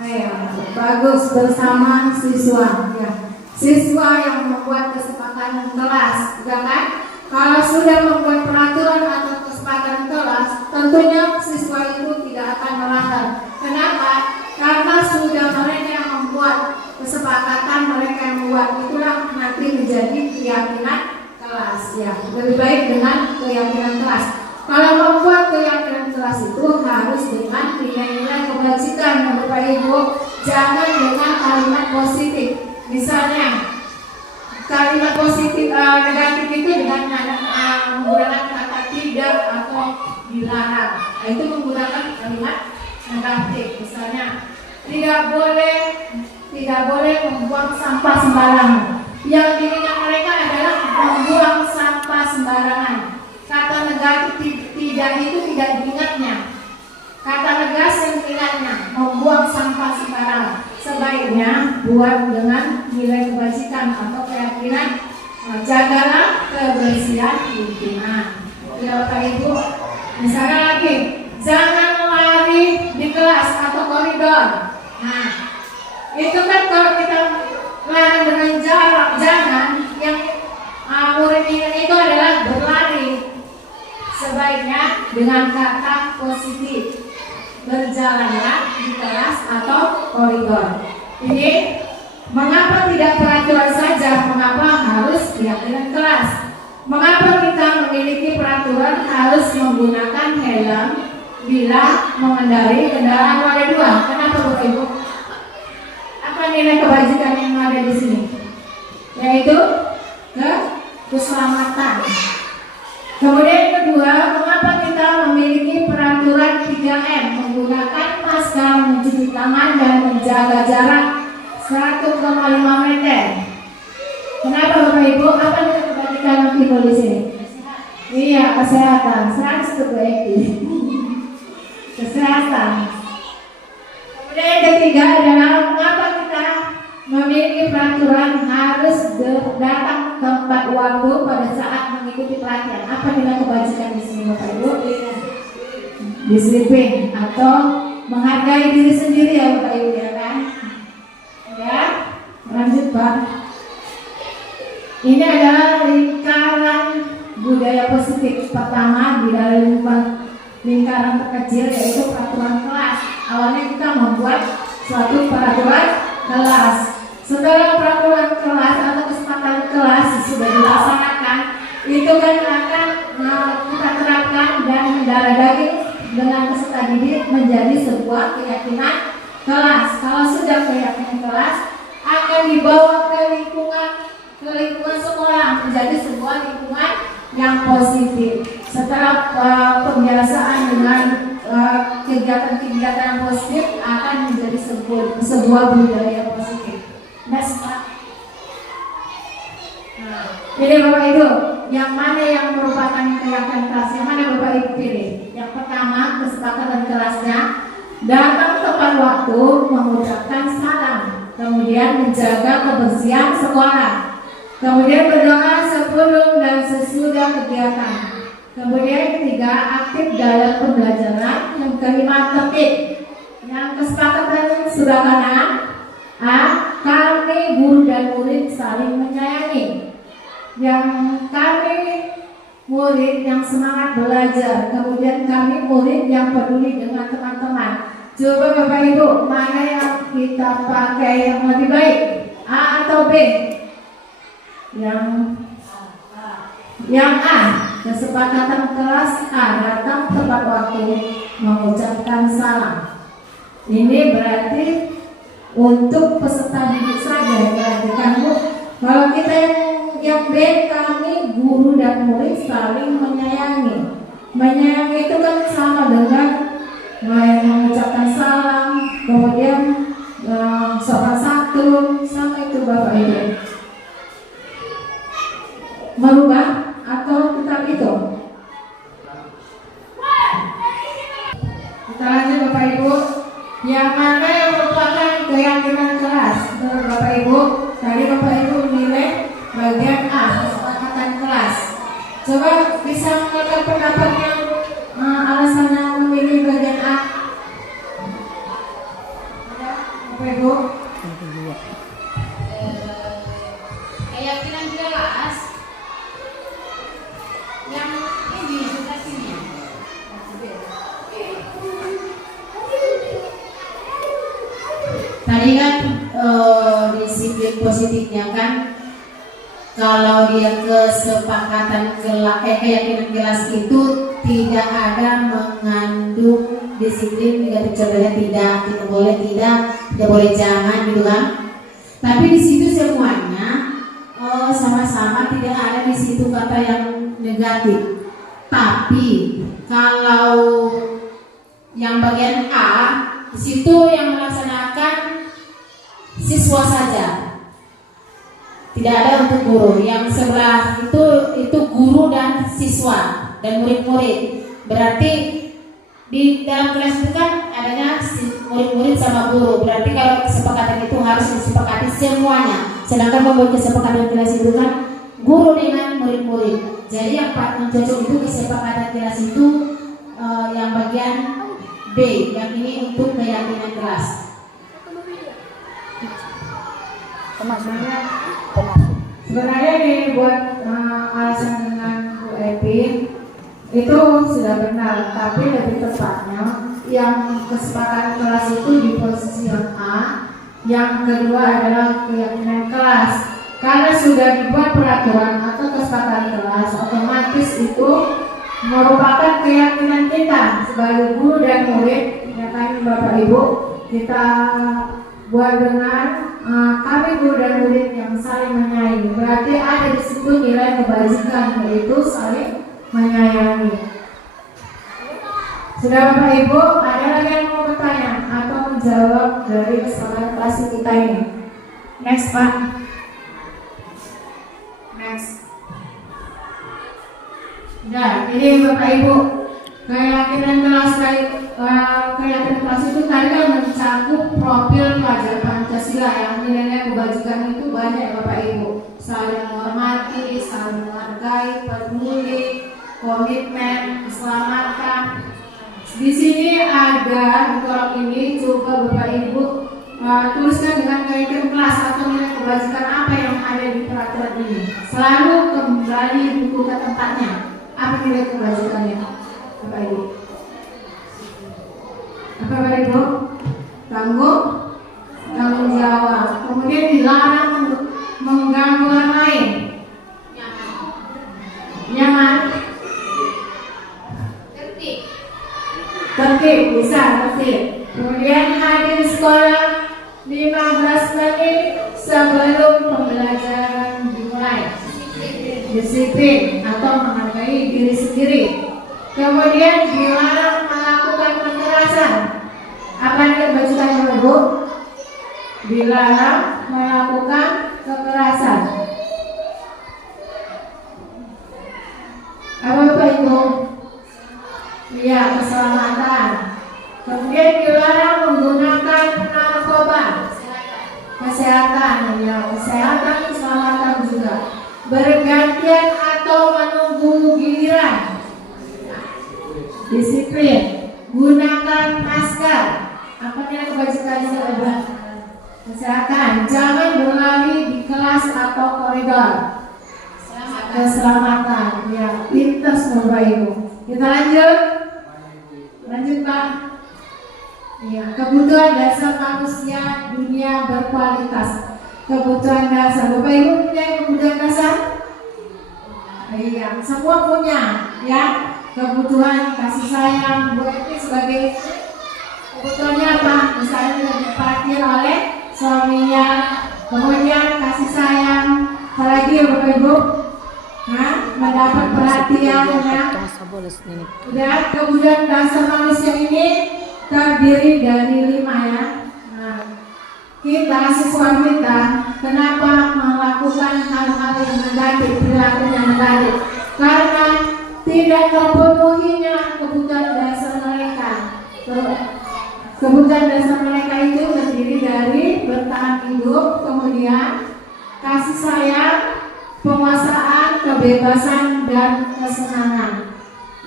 Ayo, bagus, bersama siswa. Ya, siswa yang membuat kesepakatan kelas, ya kan? Kalau sudah membuat peraturan atau kesepakatan kelas, tentunya siswa itu tidak akan melanggar. Kenapa? Karena sudah mereka yang membuat kesepakatan, mereka yang membuat, itulah nanti menjadi keyakinan kelas ya. Lebih baik dengan keyakinan kelas. Kalau membuat keyakinan kelas itu harus dengan nilai-nilai kebajikan Bapak Ibu, jangan dengan kalimat positif. Misalnya kalimat positif negatif itu dengan menggunakan kata tidak atau dilarang. Nah, itu menggunakan kalimat negatif. Misalnya tidak boleh membuang sampah sembarangan. Yang diingat mereka adalah membuang sampah sembarangan. Kata negatif tidak itu tidak diingatnya. Kata negas yang diingatnya membuang sampah sembarangan. Sebaiknya buat dengan nilai kebajikan atau keyakinan, jagalah kebersihan lingkungan. Ya Bapak Ibu, misalnya lagi jangan lari di kelas atau koridor. Nah, itu kan kalau kita lari dengan jarak, jangan yang murid ingat itu adalah berlari. Sebaiknya dengan kata positif, berjalanlah di kelas atau koridor. Ini mengapa tidak peraturan saja? Mengapa harus keyakinan kelas? Mengapa kita memiliki peraturan harus menggunakan helm bila mengendarai kendaraan roda 2? Kenapa Bapak Ibu? Apa nilai kebajikan yang ada di sini? Yaitu keselamatan. Kemudian yang kedua, mengapa kita memiliki peraturan 3M, menggunakan masker, mencuci tangan, dan menjaga jarak 1,5 meter? Kenapa Bapak Ibu? Apa nilai kebajikan yang timbul di sini? Iya, kesehatan. 100 itu kesehatan. Kemudian yang ketiga adalah mengapa kita memiliki peraturan harus datang tempat waktu pada saat mengikuti pelatihan. Apa nilai kebajikan di sini Bapak Ibu? Disiplin atau menghargai diri sendiri ya Bapak Ibu ya kan? Ya, lanjut Pak. Ini adalah lingkaran budaya positif. Pertama di dalam lingkaran terkecil yaitu peraturan kelas. Awalnya kita membuat suatu peraturan kelas. Setelah peraturan kelas atau kesepakatan kelas sudah dilaksanakan, itu kan akan kita terapkan dan mendarah daging dengan peserta didik menjadi sebuah keyakinan kelas. Kalau sudah keyakinan kelas, akan dibawa ke lingkungan sekolah menjadi sebuah lingkungan yang positif. Setelah pembiasaan dengan kegiatan-kegiatan positif akan menjadi sebuah budaya positif. Next, Pak. Nah, jadi Bapak Ibu, yang mana yang merupakan keyakinan kelas? Yang mana Bapak Ibu pilih? Yang pertama, kesepakatan kelasnya datang tepat waktu, mengucapkan salam, kemudian menjaga kebersihan sekolah. Kemudian berdoa sebelum dan sesudah kegiatan. Kemudian yang ketiga, aktif dalam pembelajaran. Yang kelima, tertib. Yang kesepakatan sudah kanan. Kami guru dan murid saling menyayangi. Yang kami murid yang semangat belajar. Kemudian kami murid yang peduli dengan teman-teman. Coba Bapak Ibu, mana yang kita pakai yang lebih baik? A atau B? Yang A, kesepakatan kelas A datang tepat waktu, mengucapkan salam. Ini berarti untuk peserta didik saja. Perhatikan Bu, kalau kita yang B, kami guru dan murid saling menyayangi. Menyayangi itu kan sama dengan mengucapkan salam, kemudian sopan santun, sama itu Bapak Ibu. Merubah atau tetap itu? Kita lanjut Bapak Ibu. Yang mana yang merupakan keyakinan kelas? Menurut Bapak Ibu, tadi Bapak Ibu menilai bagian A, kesepakatan kelas. Coba bisa mengeluarkan pendapatnya, alasannya memilih bagian A. Bapak Ibu. Keyakinan kelas yang ini sudah sini. Tadi kan disiplin positifnya kan, kalau dia kesepakatan keyakinan kelas itu tidak ada mengandung disiplin negatif, contohnya tidak boleh jangan gitu kan. Tapi di situ semuanya sama-sama, tidak ada di situ kata yang negatif. Tapi kalau yang bagian A, di situ yang melaksanakan siswa saja, tidak ada untuk guru. Yang sebelah itu guru dan siswa dan murid-murid. Berarti di dalam kelas itu kan adanya murid-murid sama guru. Berarti kalau kesepakatan itu harus disepakati semuanya. Sedangkan membuat kesepakatan kelas itu kan guru dengan murid-murid. Jadi yang cocok itu kesepakatan kelas itu yang bagian B, yang ini untuk keyakinan kelas. Sebenarnya ini buat alasan dengan Bu Epi itu sudah benar, tapi lebih tepatnya yang kesepakatan kelas itu di posisi yang A, yang kedua adalah keyakinan kelas. Karena sudah dibuat peraturan atau kesepakatan kelas, otomatis itu merupakan keyakinan kita sebagai guru dan murid. Ya kan Bapak Ibu, kita buat dengan kami guru dan murid yang saling menyayangi. Berarti ada di situ nilai kebajikan, yaitu saling menyayangi. Sudah Bapak Ibu, ada lagi yang mau bertanya atau menjawab dari kesalahan klasik kita ini? Next Pak. Next. Nah, ini Bapak Ibu, keyakinan kelas itu tadi kan mencakup profil pelajar Pancasila yang nilai kebajikan itu banyak Bapak Ibu. Saling menghormati, saling menghargai, peduli, komitmen, keselamatan. Di sini ada di kolom ini, coba Bapak Ibu tuliskan dengan keyakinan kelas atau nilai kebajikan apa yang ada di peraturan ini. Selalu kembali buku ke tempatnya. Apa nilai kebajikannya, Bapak Ibu? Apa Bapak Ibu? Tanggung jawab. Kemudian dilarang mengganggu orang lain. Nyaman. Tertib, bisa tertib. Kemudian hadir sekolah 15 menit sebelum pembelajaran dimulai. Disiplin atau menghargai diri sendiri. Kemudian dilarang melakukan kekerasan. Apa yang kebajikan Ibu? Dilarang melakukan kekerasan. Apa Bapak Ibu? Iya, keselamatan. Kemudian dilarang menggunakan narkoba. Kesehatan, ya, kesehatan, keselamatan juga. Bergantian atau menunggu giliran. Disiplin. Gunakan masker. Apa yang kebajikannya adalah kesehatan. Jangan berlari di kelas atau koridor. Keselamatan. Ya, pintas Bapak Ibu. Kita lanjut. Lanjut Pak. Ya, kebutuhan dasar manusia dunia berkualitas. Kebutuhan dasar. Bapak Ibu punya kebutuhan dasar? Iya, semua punya, ya. Kebutuhan kasih sayang, Bu Eti sebagai kebutuhannya apa? Misalnya diperhatikan oleh suaminya, kemudian kasih sayang, apalagi ya Bapak Ibu? Mendapat perhatian, ya. Udah, kebutuhan dasar manusia ini terdiri dari 5 ya. Nah, kita siswa kita kenapa melakukan hal-hal yang negatif, perilaku yang negatif? Karena tidak terpenuhinya kebutuhan dasar mereka. Kebutuhan dasar mereka itu terdiri dari bertahan hidup, kemudian kasih sayang, penguasaan, kebebasan, dan kesenangan.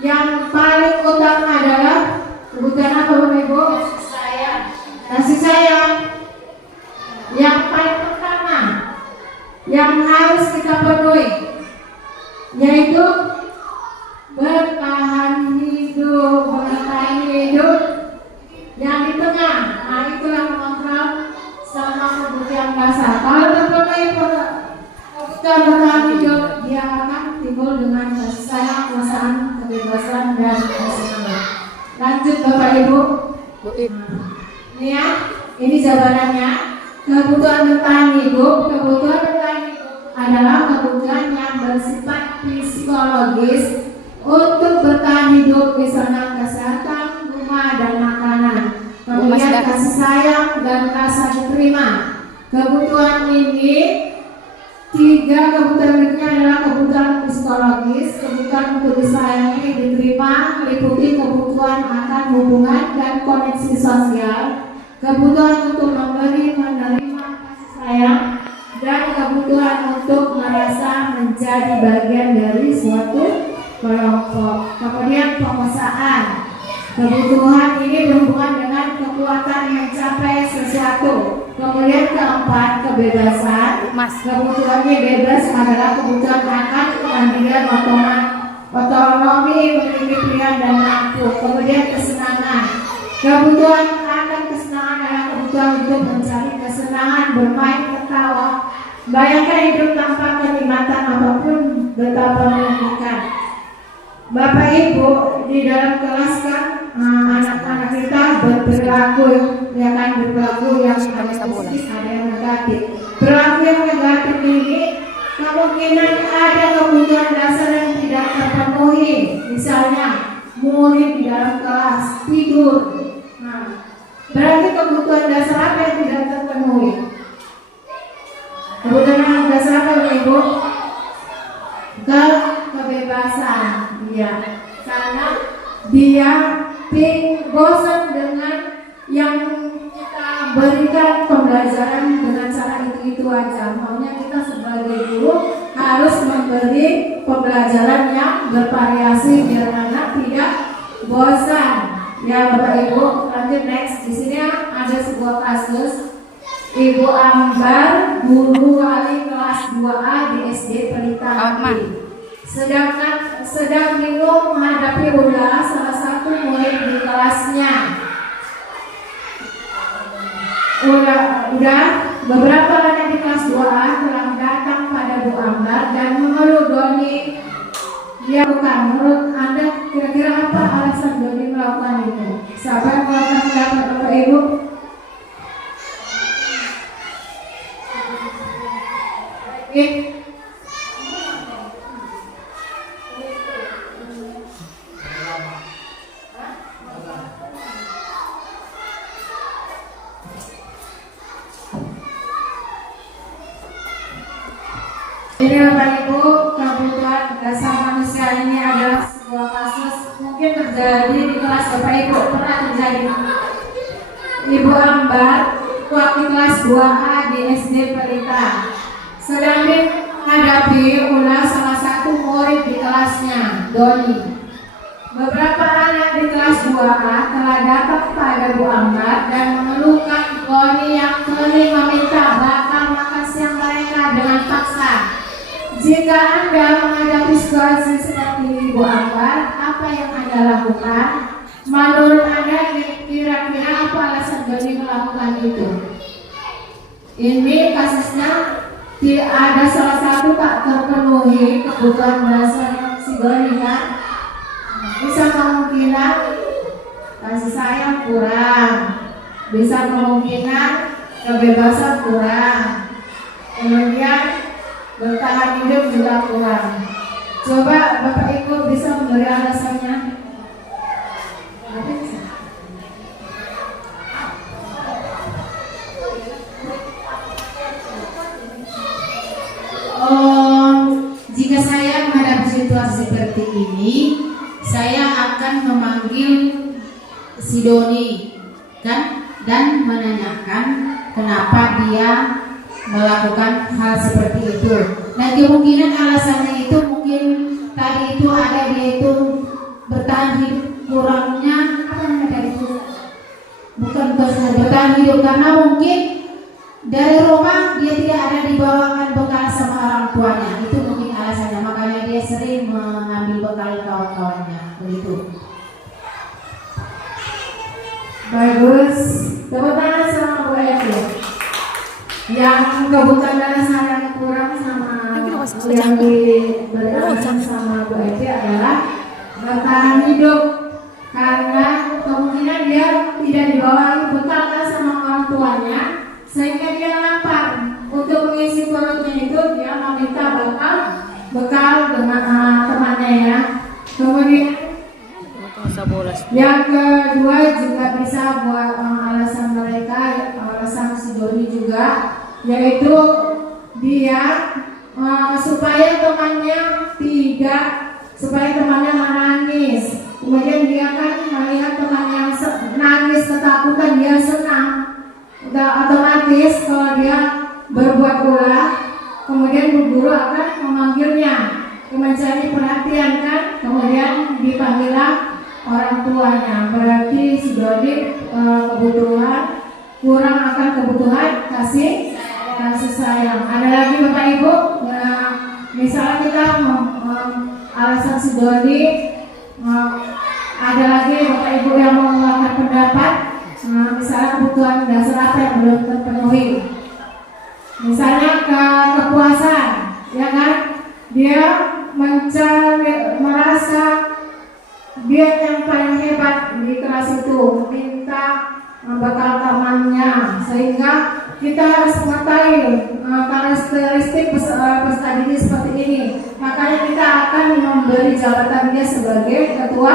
Yang paling utama adalah kebutuhan apa Bapak Ibu? Kasih sayang. Yang paling pertama yang harus kita penuhi yaitu bertahan hidup. Yang di tengah, nah itulah mengontrol sama kebutuhan dasar. Kalau terpenuhi kebutuhan bertahan hidup, dia akan timbul dengan kasih sayang, perasaan, kebebasan, dan kesenangan. Lanjut Bapak Ibu. Ini ya, ini jawabannya. Kebutuhan bertahan hidup adalah kebutuhan yang bersifat psikologis untuk bertahan hidup, misalnya kesehatan, rumah, dan makanan. Kemudian kasih sayang dan rasa diterima. Kebutuhan ini, 3 kebutuhan berikutnya adalah kebutuhan psikologis. Kebutuhan untuk disayangi, diterima, meliputi kebutuhan akan hubungan dan koneksi sosial, kebutuhan untuk memberi, menerima kasih sayang, dan kebutuhan untuk merasa menjadi bagian dari suatu kelompok. Kemudian penguasaan. Kebutuhan ini berhubungan dengan kekuatan mencapai sesuatu. Kemudian keempat, kebebasan. Kebutuhannya bebas adalah kebutuhan akan kemandirian, otonomi, memiliki pilihan dan mampu. Kemudian kesenangan. Kebutuhan akan kesenangan adalah kebutuhan untuk mencari kesenangan, bermain, tertawa. Bayangkan hidup tanpa kenikmatan apapun betapa menyenangkan. Bapak Ibu di dalam kelas kan anak-anak kita berperilaku ya kan berlaku yang ada positif, ada yang negatif. Perilaku yang negatif ini kemungkinan ada kebutuhan dasar yang tidak terpenuhi, misalnya murid di dalam kelas tidur. Nah, berarti kebutuhan dasar apa yang tidak terpenuhi? Kebutuhan dasar apa, Ibu? Kebebasan, ya, karena dia bosan dengan yang kita berikan pembelajaran dengan cara itu aja. Maunya kita sebagai guru harus memberi pembelajaran yang bervariasi biar anak tidak bosan. Ya Bapak Ibu, lanjut next. Di sini ada sebuah kasus Ibu Ambar, guru wali kelas 2A di SD Pelita. Sedang bingung menghadapi ulah salah satu murid di kelasnya. Udah beberapa anak di kelas 2A telah datang pada Bu Ambar dan mengeluh Doni. Dia bukan, menurut Anda kira-kira apa alasan Doni melakukan itu? Siapa yang melakukan pendapat Bapak Ibu? Ini Bapak Ibu, kebutuhan dasar manusia ini adalah sebuah kasus mungkin terjadi di kelas Bapak Ibu, pernah terjadi. Ibu Ambar, waktu kelas 2A di SD Pelita, sedang menghadapi ulah salah satu murid di kelasnya, Doni. Beberapa anak di kelas 2A telah datang pada Bu Ambar dan mengeluhkan Doni yang sering meminta bakal makan siang mereka dengan paksa. Jika Anda menghadapi situasi seperti Bu Ambar, apa yang Anda lakukan? Menurut Anda kira-kira apa alasan Doni melakukan itu? Ini kasusnya tidak ada salah satu tak terpenuhi kebutuhan dasar si Doni kan? Bisa kemungkinan kasih sayang kurang, bisa kemungkinan kebebasan kurang, kemudian bertahan hidup juga kurang. Coba Bapak Ibu bisa memberi alasannya. Jika saya menghadapi situasi seperti ini, saya akan memanggil si Doni kan dan menanyakan kenapa dia melakukan hal seperti itu. Nah, kemungkinan alasannya itu mungkin tadi itu ada dia itu bertahan hidup kurangnya apa namanya itu? Bukan bertahan hidup karena mungkin dari rumah dia tidak ada dibawakan bekal sama orang tuanya. Itu mungkin alasannya, makanya dia sering mengambil bekal kawan-kawannya. Begitu. Bagus. Tepuk tangan sama Bu Evi. Yang kebutuhan dasar yang kurang sama yang diberikan sama Bu Evi adalah bertahan hidup, karena kemungkinan dia tidak dibawa bekal sama orang tuanya sehingga dia lapar. Untuk mengisi perutnya itu dia meminta bekal dengan temannya ya. Kemudian yang kedua juga bisa buat alasan mereka, alasan si Doni juga, yaitu dia supaya temannya menangis. Kemudian dia kan melihat temannya nangis ketakutan, dia senang. Udah otomatis kalau dia berbuat ulah, kemudian bu guru akan memanggilnya, mencari perhatian kan, kemudian dipanggillah orang tuanya. Berarti si Doni kebutuhan kurang akan kebutuhan kasih sayang. Ada lagi Bapak Ibu, misalnya kita alasan si Doni, ada lagi Bapak Ibu yang mau mengeluarkan pendapat, misalnya kebutuhan dasar apa yang belum terpenuhi. Misalnya kepuasan, ya kan? Dia merasa dia yang paling hebat di kelas itu, minta bekal tamannya, sehingga kita harus mengetahui karakteristik peserta didik seperti ini. Makanya kita akan memberi jabatan dia sebagai ketua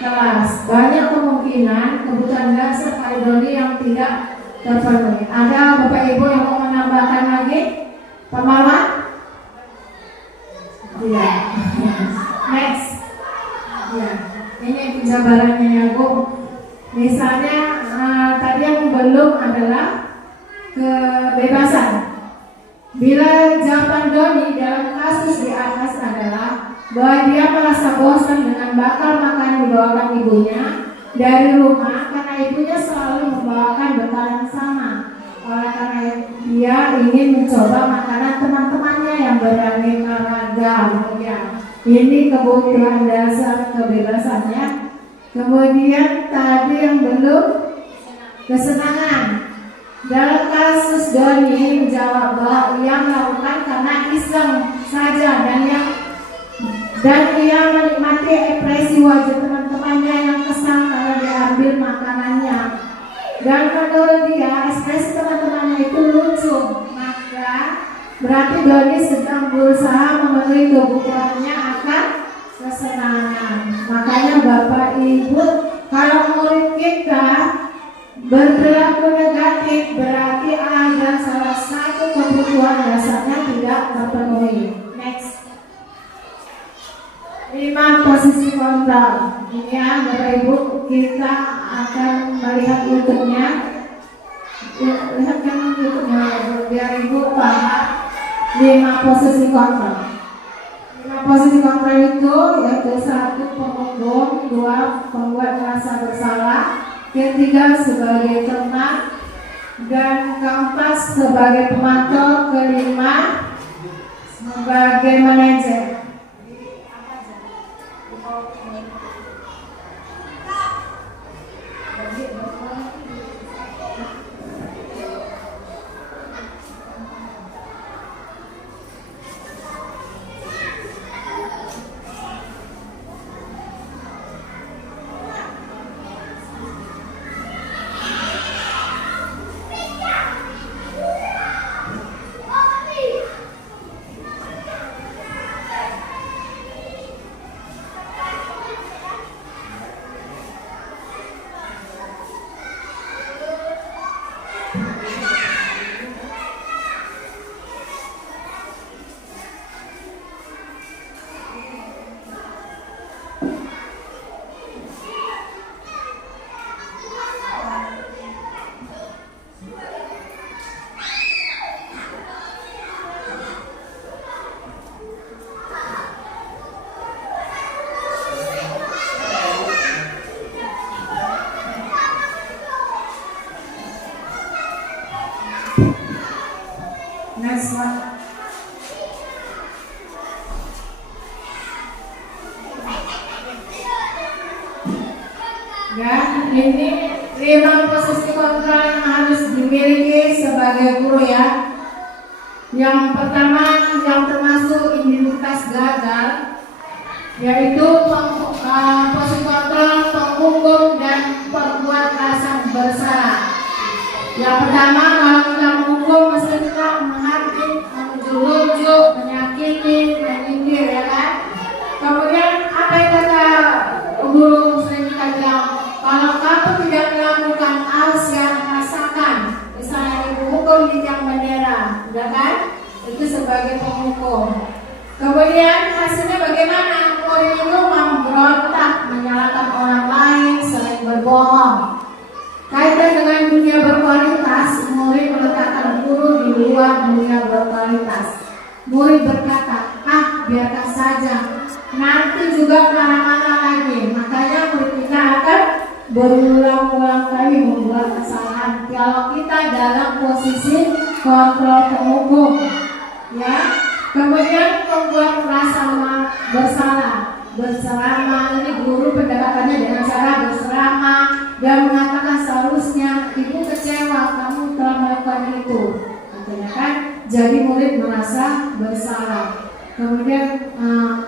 kelas. Banyak kemungkinan kebutuhan dasar Pak Doni yang tidak terpenuhi. Ada Bapak Ibu yang mau menambahkan lagi? Pak Marwan? Iya. Next. Ya, ini penjabarannya ya Bu. Misalnya tadi yang belum adalah kebebasan. Bila jawaban Doni dalam kasus di atas adalah bahwa dia merasa bosan dengan bakal makan dibawakan ibunya dari rumah karena ibunya selalu membawakan bekal yang sama. Oleh karena dia ingin mencoba makanan teman-temannya yang beraneka ragam. Ya, ini kebutuhan dasar kebebasannya. Kemudian tadi yang belum, kesenangan. Dalam kasus Doni menjawab bahwa ia melakukan karena iseng saja dan ia menikmati ekspresi wajah teman-temannya yang kesal karena diambil makanannya. Dan menurut dia ekspresi teman-temannya itu lucu, maka berarti Doni sedang berusaha memenuhi kebutuhannya akan kesenangan. Makanya Bapak Ibu, kalau murid kita berperilaku negatif berarti ada salah satu kebutuhan dasarnya tidak terpenuhi. Next. 5 posisi kontrol. Ini ya Bapak Ibu, kita akan melihat YouTube-nya. Lihatkan YouTube-nya biar Ibu paham 5 posisi kontrol. 5 posisi kontrol itu yaitu 1 pemukul, 2 pembuat merasa bersalah, ketiga sebagai teman, dan keempat sebagai pemantau, kelima sebagai manajer. Next one. Dan ini 5 posisi kontrol yang harus dimiliki sebagai guru ya. Yang pertama yang termasuk identitas gagal, yaitu posisi kontrol penghukum dan perbuat rasa bersalah. Yang pertama, kalau kita menghukum mesti kita menghakimi, menunjuk, menyakiti, menyindir ya kan. Kemudian apa yang kata guru sering kita bilang, kalau kamu tidak melakukan harus yang rasakan, misalnya ibu hukum di tiang bendera, ya kan? Itu sebagai penghukum. Kemudian hasilnya bagaimana? Murid itu memberontak, menyalahkan orang lain, selain berbohong. Kaitan dengan dunia berkualitas, murid meletakkan guru di luar dunia berkualitas. Murid berkata, biarkan saja, nanti juga kemana-mana lagi. Makanya murid kita akan berulang-ulang kali membuat kesalahan. Kalau kita dalam posisi kontrol penghukum, ya. Kemudian membuat merasa bersalah. Berceramah, ini guru pendekatannya dengan cara berceramah dan mengatakan seharusnya ibu kecewa kamu telah melakukan itu, katanya kan. Jadi murid merasa bersalah. Kemudian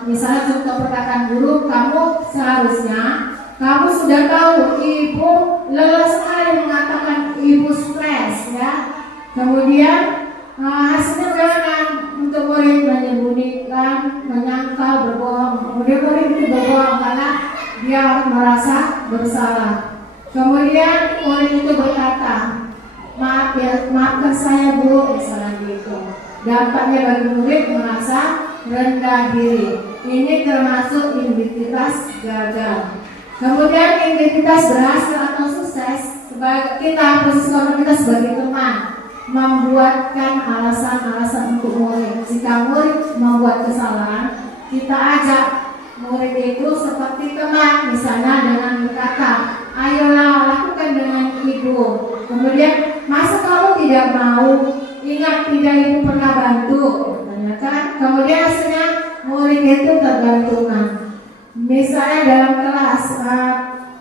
misalnya contoh perkataan guru, kamu seharusnya kamu sudah tahu ibu lelah sekali mengatakan ibu stres ya. Kemudian hasilnya bagaimana? Untuk murid menyembunyikan, menyangkal, berbohong. Kemudian murid itu berbohong karena dia merasa bersalah. Kemudian murid itu berkata, maaf ya, maafkan saya Bu, misalnya gitu. Dampaknya bagi murid merasa rendah diri. Ini termasuk identitas gagal. Kemudian identitas berhasil atau sukses, sebagai kita posisikan kita sebagai teman, membuatkan alasan-alasan untuk murid. Jika murid membuat kesalahan, kita ajak murid itu seperti teman, misalnya dengan berkata, ayolah lakukan dengan ibu. Kemudian, masa kamu tidak mau? Ingat tidak ibu pernah bantu, kan? Kemudian hasilnya murid itu tergantungan. Misalnya dalam kelas,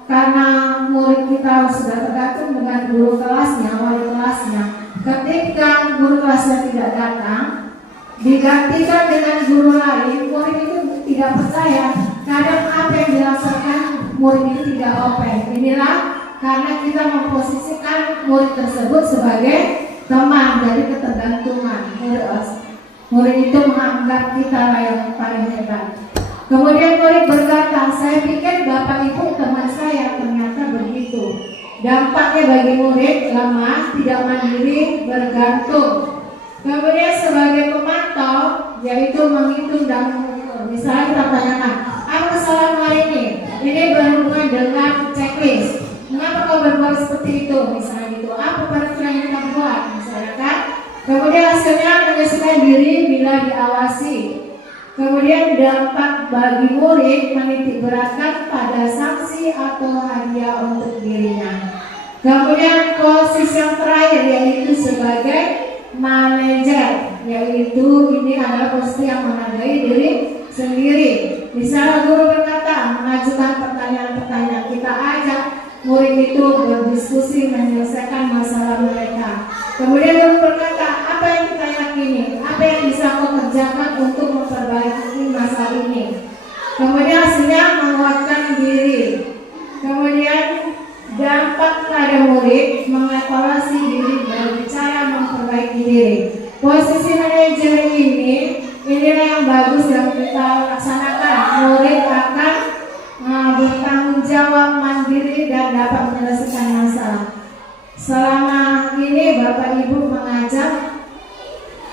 karena murid kita sudah tergantung dengan guru kelasnya, wali kelasnya. Ketika guru kelasnya tidak datang, digantikan dengan guru lain, murid itu tidak percaya. Kadang apa yang dilaksanakan murid itu tidak open. Inilah karena kita memposisikan murid tersebut sebagai teman dari ketergantungan. Murid itu menganggap kita yang paling hebat. Kemudian murid berkata, saya pikir Bapak Ibu teman saya, ternyata begitu. Dampaknya bagi murid lemah, tidak mandiri, bergantung. Kemudian sebagai pemantau, yaitu menghitung dan mengukur. Misalnya kita tanyakan, apa kesalahan hari ini? Ini berhubungan dengan checklist. Mengapa kau berbuat seperti itu? Misalnya gitu. Apa peraturan yang kita buat? Misalnya kan. Kemudian hasilnya menyesuaikan diri bila diawasi. Kemudian dampak bagi murid menitik beratkan pada sanksi atau hadiah untuk dirinya. Kemudian posisi yang terakhir yaitu sebagai manajer, yaitu ini adalah posisi yang menghargai diri sendiri. Misalnya guru berkata mengajukan pertanyaan-pertanyaan, kita ajak murid itu berdiskusi menyelesaikan masalah mereka. Kemudian guru berkata, apa yang kita yakini, apa yang bisa kau kerjakan untuk memperbaiki masalah ini. Kemudian hasilnya menguatkan diri. Kemudian dampak pada murid mengevaluasi diri berbicara memperbaiki diri. Posisi manajer inilah yang bagus yang kita laksanakan. Murid akan bertanggung jawab mandiri dan dapat menyelesaikan masalah. Selama ini Bapak Ibu mengajar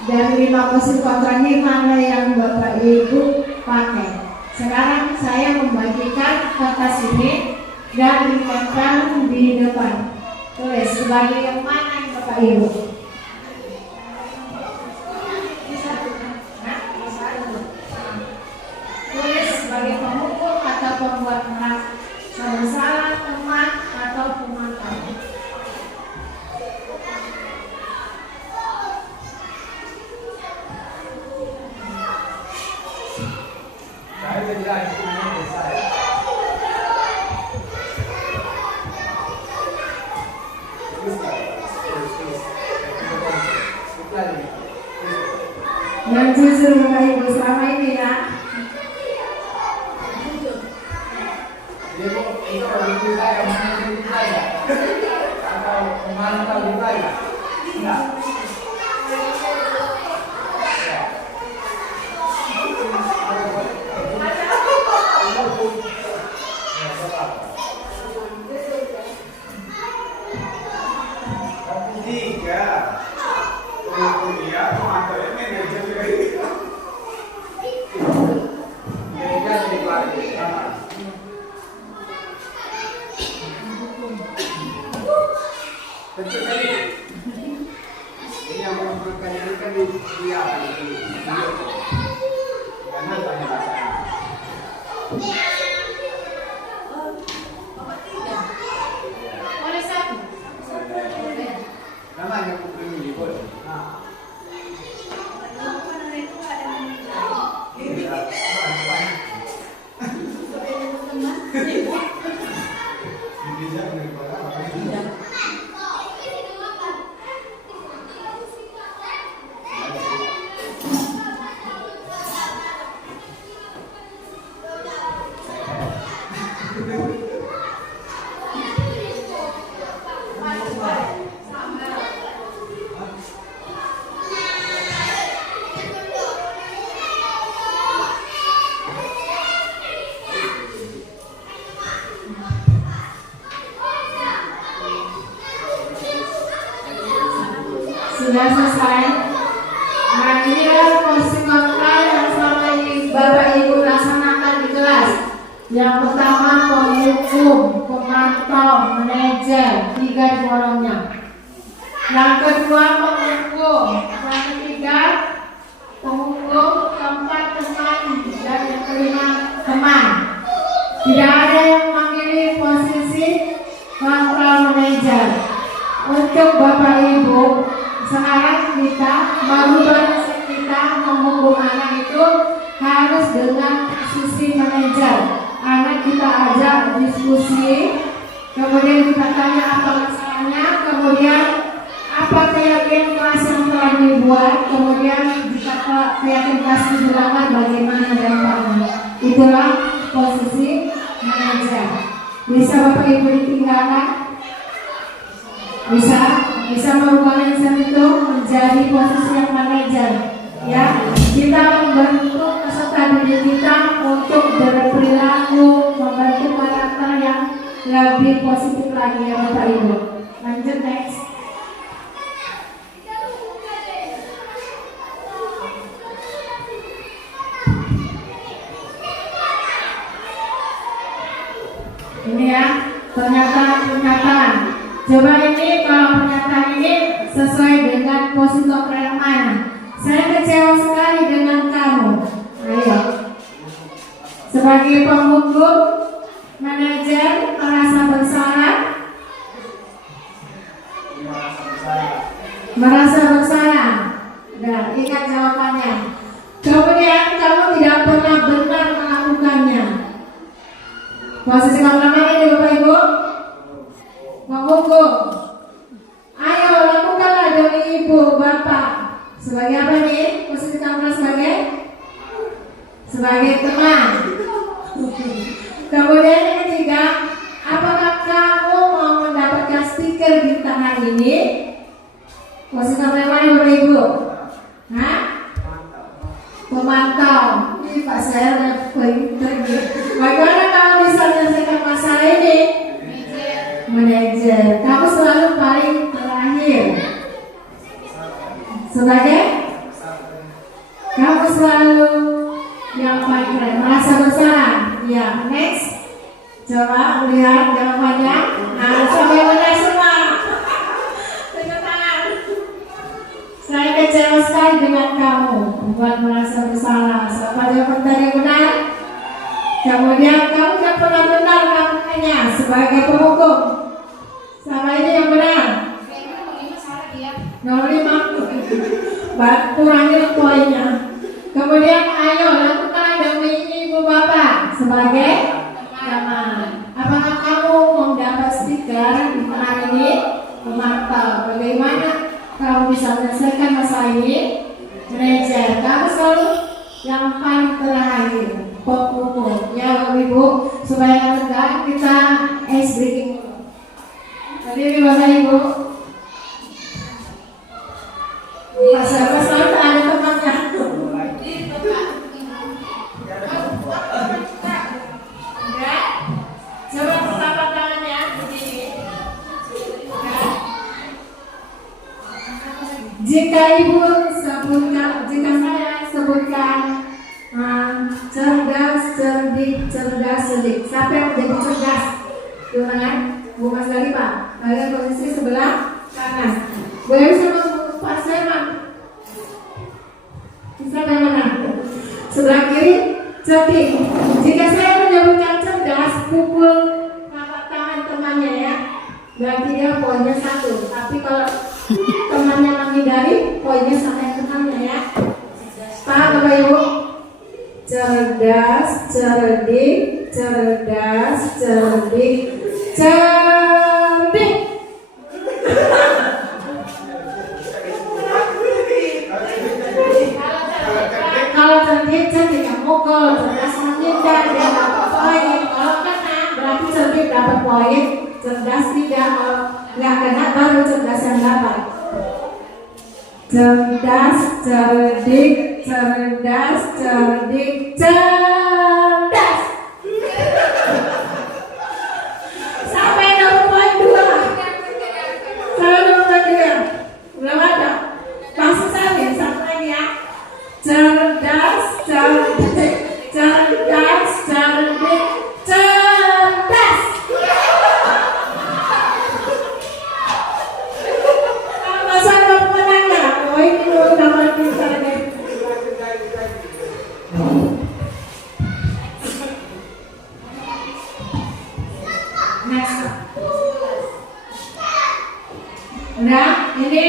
dari 5 posisi kontranya mana yang Bapak Ibu pakai. Sekarang saya membagikan kertas ini dan ditempel di depan. Tulis sebagai yang mana yang Bapak Ibu. Tulis sebagai pengukur atau pembuat merasa bersalah, teman atau pemantau. Saya tidak itu menurut saya. Yang jujur Bapak Ibu selama ini ya. Ibu itu lebih saya menurut saya atau memantau di saya. Enggak. sudah selesai. Nah, inilah posisi kontrol yang selama ini Bapak Ibu laksanakan di kelas. Yang pertama penghukum, pemantau, manajer, 3 digolongnya. Yang kedua penghukum, yang ketiga penghukum, keempat teman, dan yang kelima teman. Tidak ada yang memilih posisi kontrol manajer. Untuk Bapak Ibu, sekarang kita merubah kita menghukum anak itu harus dengan posisi manajer. Anak kita ajak diskusi, kemudian kita tanya apa masalahnya, kemudian apa keyakinan kelas yang telah dibuat, kemudian jika keyakinan kelas dilakukan bagaimana dampaknya. Itulah posisi manajer. Bisa Bapak Ibu ditinggalkan? Bisa merubah manajer itu menjadi posisi yang manajer. Ya, kita membentuk peserta didik kita untuk berperilaku, membentuk karakter yang lebih positif lagi ya Bapak Ibu. Lanjut next. Ini ya pernyataan. Coba ini kalau pernyataan ini sesuai dengan posisi yang mana? Saya kecewa sekali dengan kamu. Ayo. Sebagai penghukum, manajer merasa bersalah. Merasa bersalah. Nah, ingat jawabannya. Kemudian kamu tidak pernah benar melakukannya. Posisi kamu namanya ini Bapak Ibu? Menghukum. Ayo lakukanlah demi ibu bapak. Sebagai apa nih? Posisi kamu sebagai teman. Kemudian yang ketiga, apakah kamu mau mendapatkan stiker di tangan ini? Posisi kamu yang mana Bapak Ibu? Hah? Pemantau. Ini Pak saya udah pergi. Bagaimana kamu bisa menyelesaikan masalah ini? Manajer. Kamu selalu paling terakhir. Sebagai kamu selalu yang paling keren. Merasa bersalah. Ya, next. Coba lihat jawabannya. Nah, sampai mana semua? Tepuk tangan. Saya kecewa sekali dengan kamu. Membuat merasa bersalah. Siapa jawaban tadi benar? Kemudian kamu tidak pernah benar melakukannya sebagai penghukum. Sama ini yang benar. Nomor 5. Kurangin poinnya. Kemudian ayo lakukan demi ibu bapak sebagai teman. Apakah kamu mendapat stiker di tangan ini? Memantau. Bagaimana kamu bisa menyelesaikan masalah ini? Manajer. Kamu selalu yang paling terakhir. Penghukum. Ya Bapak Ibu, supaya lega kita ice breaking. Jadi Bapak Ibu, pasal ada temannya. Coba telapak tangannya begini. Jika Ibu sebutkan, jika saya sebutkan cerdas, cerdik, cerdas, cerdik. Siapa yang menjadi cerdas? Gimana? Bu Mas lagi Pak. Kalian posisi sebelah kanan. Boleh bisa Pak Seman? Bisa mana? Sebelah kiri, cerdik. Jika saya menyebutkan cerdas, pukul telapak tangan temannya ya. Berarti dia poinnya 1. Tapi kalau temannya menghindari, poinnya sampai temannya ya. Pak Bapak Ibu. Cerdas, cerdik, cerdas, cerdik, cerdik. Kalau cerdik, cerdik yang mukul, cerdas menghindar, dia dapat poin. Kalau kena, berarti cerdik dapat poin, cerdas tidak. Kalau nggak kena, baru cerdas yang dapat. Cerdas, cerdik, cerdas, cerdik, cerdas. Sampai 2 poin 2. Sampai 2 poin 2. Belum ada. cerdik, cerdas, cerdik, cerdas. Masa ada pemenangnya? Oh ini udah mati saya. Next. Nah, ini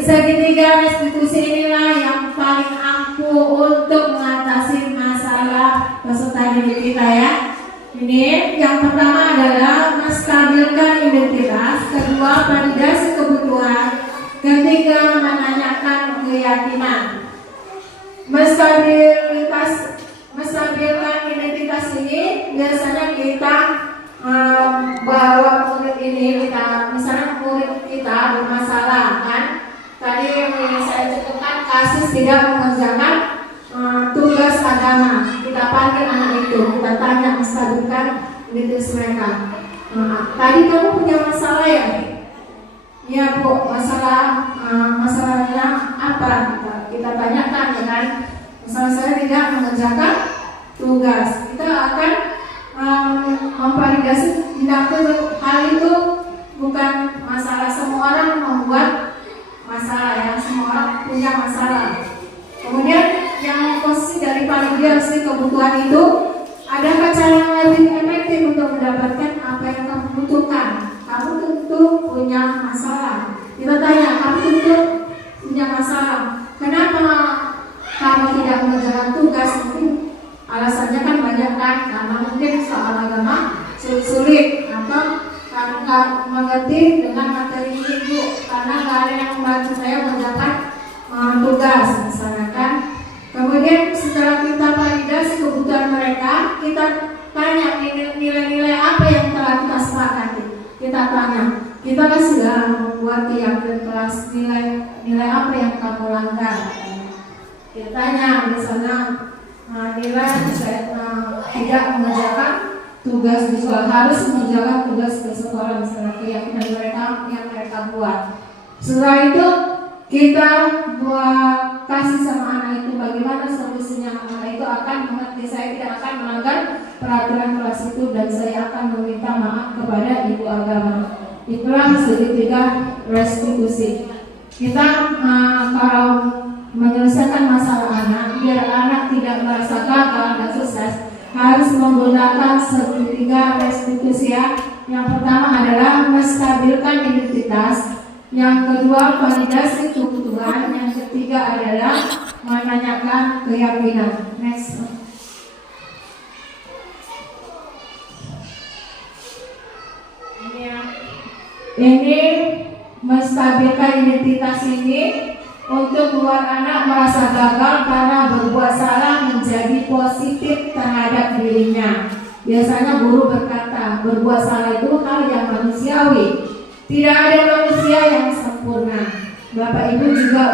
segitiga restitusi inilah yang paling ampuh untuk mengatasi masalah peserta didik kita ya. Ini yang pertama adalah menstabilkan identitas, kedua validasi kebutuhan, ketiga menanyakan keyakinan. Menstabilkan identitas ini biasanya kita bawa murid ini, kita misalnya murid kita bermasalah kan, tadi yang saya contohkan kasus tidak mengerjakan tugas agama, kita panggil anak itu, kita tanya, menstabilkan identitas mereka. Tadi kamu punya masalah ya? Ya bu, masalahnya apa? Kita tanyakan ya kan, misalnya saya tidak mengerjakan tugas, kita akan memvalidasi tidak hal itu bukan masalah, semua orang membuat masalah ya, semua orang punya masalah. Kemudian yang posisi dari validasi kebutuhan itu, adakah cara yang lebih efektif untuk mendapatkan apa yang kamu butuhkan? Kamu tentu punya masalah. Kita tanya, kamu tentu punya masalah. Kenapa kamu tidak mengerjakan tugas? Mungkin alasannya kan banyak kan, karena mungkin soal agama sulit atau kamu nggak mengerti dengan materi ini bu, karena nggak ada yang membantu saya mengerjakan tugas misalnya kan. Kemudian setelah kita validasi kebutuhan mereka, kita tanya nilai-nilai apa yang telah kita sepakati. Kita tanya, kita kan sudah membuat keyakinan kelas, nilai apa yang kamu langgar. Kita tanya misalnya nilai tidak mengerjakan tugas di sekolah, harus mengerjakan tugas di sekolah, misalnya keyakinan mereka yang mereka buat. Setelah itu kita buat kasih sama anak itu bagaimana solusinya. Anak itu akan mengerti, saya tidak akan melanggar peraturan kelas itu dan saya akan meminta maaf kepada ibu agama. Itulah segitiga restitusi. Kita kalau menyelesaikan masalah anak, biar anak tidak merasa gagal dan sukses, harus menggunakan segitiga restitusi ya. Yang pertama adalah menstabilkan identitas, yang kedua validasi kebutuhan, yang ketiga adalah menanyakan keyakinan. Next. Ini menstabilkan identitas ini untuk membuat anak merasa gagal karena berbuat salah menjadi positif terhadap dirinya. Biasanya guru berkata, berbuat salah itu hal yang manusiawi. Tidak ada manusia yang sempurna. Bapak Ibu juga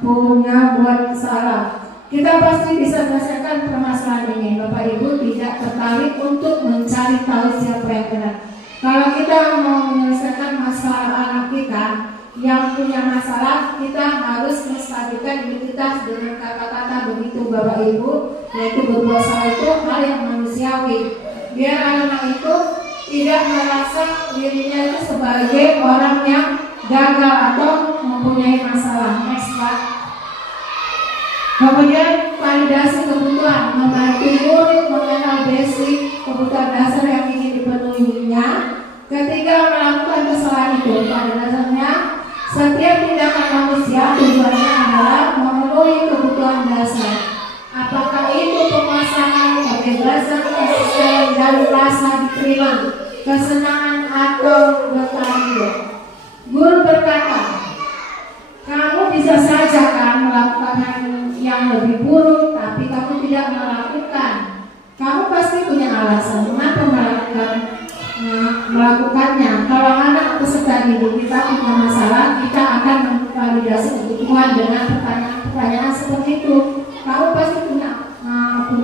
punya buat salah. Kita pasti bisa menyelesaikan permasalahan ini. Bapak Ibu tidak tertarik untuk mencari tahu siapa yang benar. Kalau kita mau menyelesaikan masalah anak kita yang punya masalah, kita harus menstabilkan identitas dengan kata-kata begitu Bapak Ibu, yaitu berbuat salah itu hal yang manusiawi. Biar anak itu tidak merasa dirinya itu sebagai orang yang gagal atau mempunyai masalah. Next Pak. Kemudian validasi kebutuhan, membantu murid mengenal basic kebutuhan dasar yang ingin dipenuhinya. Ketika melakukan kesalahan itu, pada dasarnya setiap tindakan manusia tujuannya adalah memenuhi kebutuhan dasar. Apakah itu pemasangan, kebebasan, kesesuaian dan rasa diterima, kesenangan atau bertanggung. Guru berkata, kamu bisa saja kan melakukan yang lebih buruk, tapi kamu tidak melakukan. Kamu pasti punya alasan mengapa melakukannya. Kalau anak peserta didik kita punya masalah, kita akan memvalidasi kebutuhan dengan pertanyaan-pertanyaan seperti itu. Kamu pasti punya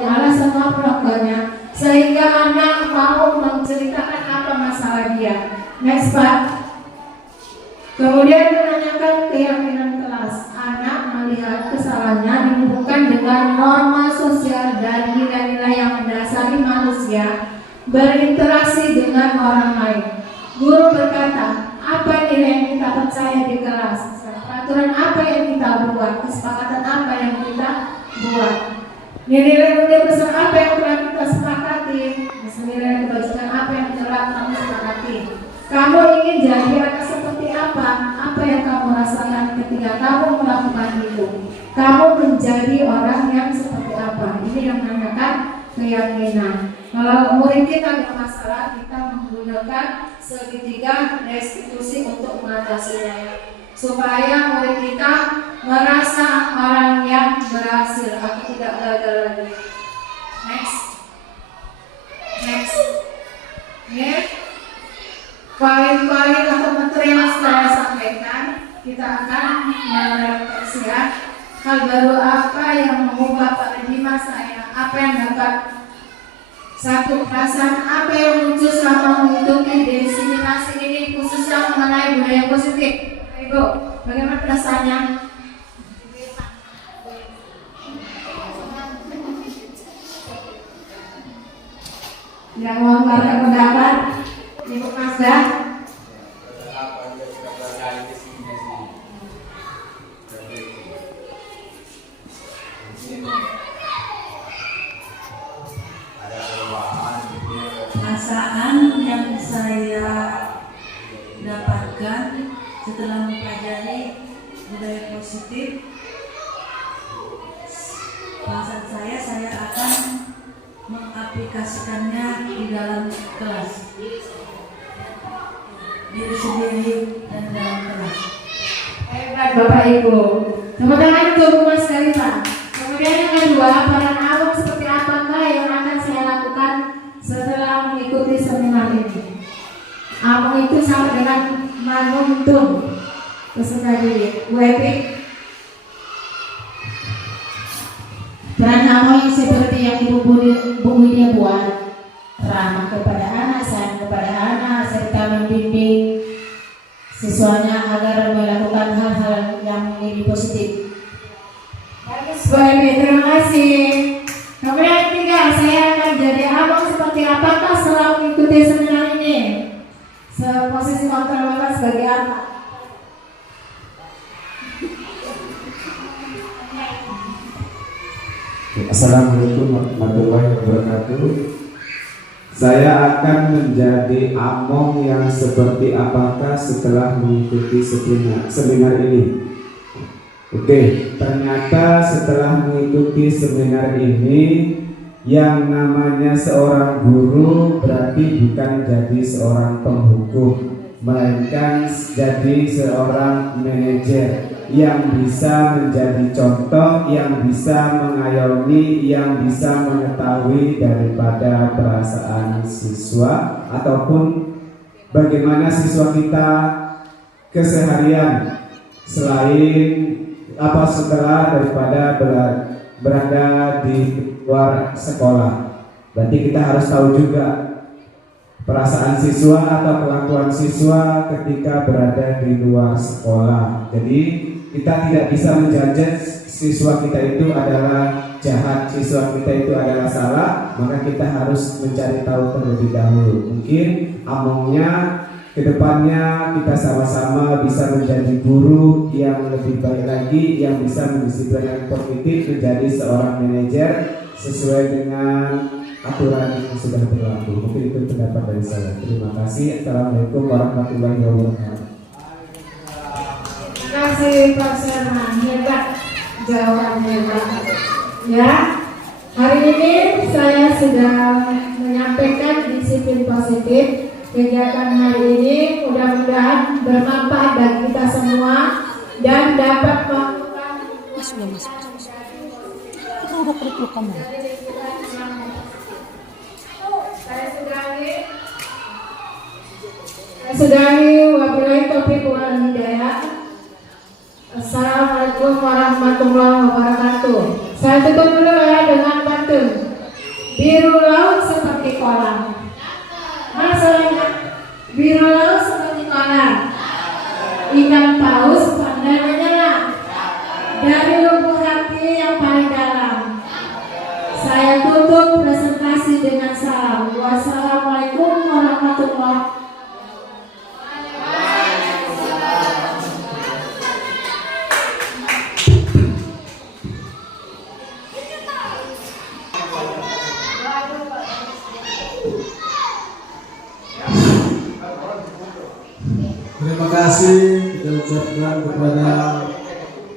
alasan mengapa melakukannya, sehingga anak mau menceritakan apa masalah dia. Next Pak. Kemudian menanyakan keyakinan kelas. Anak melihat kesalahannya dengan norma sosial dan nilai-nilai yang mendasari manusia berinteraksi dengan orang lain. Guru berkata, apa nilai yang kita percaya di kelas, peraturan apa yang kita buat, kesepakatan apa yang kita buat, nilai besar apa yang telah kita sepakati, nilai kebajikan apa yang telah kamu sepakati. Kamu ingin jadi anak seperti apa? Apa yang kamu rasakan ketika kamu melakukan itu? Kamu menjadi orang yang seperti apa? Ini yang menandakan keyakinan. Kalau murid kita ada masalah, kita menggunakan segitiga restitusi untuk mengatasinya, supaya murid kita merasa orang yang berhasil atau tidak gagal lagi. Next. Poin-poin atau materi yang saya sampaikan, kita akan merefleksikan hal baru apa yang mengubah paradigma saya, apa yang dapat satu perasaan apa yang muncul selama mengikuti diseminasi ini, khususnya mengenai budaya positif. Ibu, bagaimana perasaannya? Yang mau mengatakan pendapat, Ibu Masda. Perasaan yang saya dapatkan setelah mempelajari budaya positif, perasaan saya akan mengaplikasikannya di dalam kelas, diri sendiri dan dalam kelas. Hebat Bapak Ibu. Tepuk tangan untuk Mas Kalita. Kemudian yang kedua, peran Abang seperti apakah yang akan saya lakukan setelah mengikuti seminar ini? Abang itu sama dengan menuntun peserta didik. Bu Epi, peran Abang yang seperti yang Ibu Widya buat, ramah kepada anak, sayang kepada anak, serta membimbing siswanya agar melakukan hal-hal yang lebih positif. Bagus Bu Epi, terima kasih. Kemudian yang ketiga, saya akan jadi abang seperti apakah setelah mengikuti seminar ini? Posisi kontrol Bapak sebagai apa? Assalamualaikum warahmatullahi wabarakatuh. Saya akan menjadi among yang seperti apakah setelah mengikuti seminar ini. Oke, ternyata setelah mengikuti seminar ini, yang namanya seorang guru berarti bukan jadi seorang penghukum, melainkan jadi seorang manajer yang bisa menjadi contoh, yang bisa mengayomi, yang bisa mengetahui daripada perasaan siswa ataupun bagaimana siswa kita keseharian selain setelah daripada berada di luar sekolah. Berarti kita harus tahu juga perasaan siswa atau kelakuan siswa ketika berada di luar sekolah. Jadi kita tidak bisa menjudge siswa kita itu adalah jahat, siswa kita itu adalah salah, maka kita harus mencari tahu terlebih dahulu. Mungkin amongnya kedepannya kita sama-sama bisa menjadi guru yang lebih baik lagi, yang bisa mendisiplinkan positif menjadi seorang manajer sesuai dengan aturan yang sudah berlaku. Mungkin itu pendapat dari saya. Terima kasih. Assalamualaikum warahmatullahi wabarakatuh. Terima kasih Pak Serman, hebat jawabannya Pak. Ya, hari ini saya sudah menyampaikan disiplin positif. Kegiatan hari ini mudah-mudahan bermanfaat bagi kita semua dan dapat melakukan Saya sudahi wabillahi taufiq wal hidayah. Assalamualaikum warahmatullahi wabarakatuh. Saya tutup dulu ya dengan pantun. Biru laut seperti kolam. Masalahnya biru laut seperti kolam. Ikan paus pandai menyelam dari lubuk hati yang paling dalam. persilakan kepada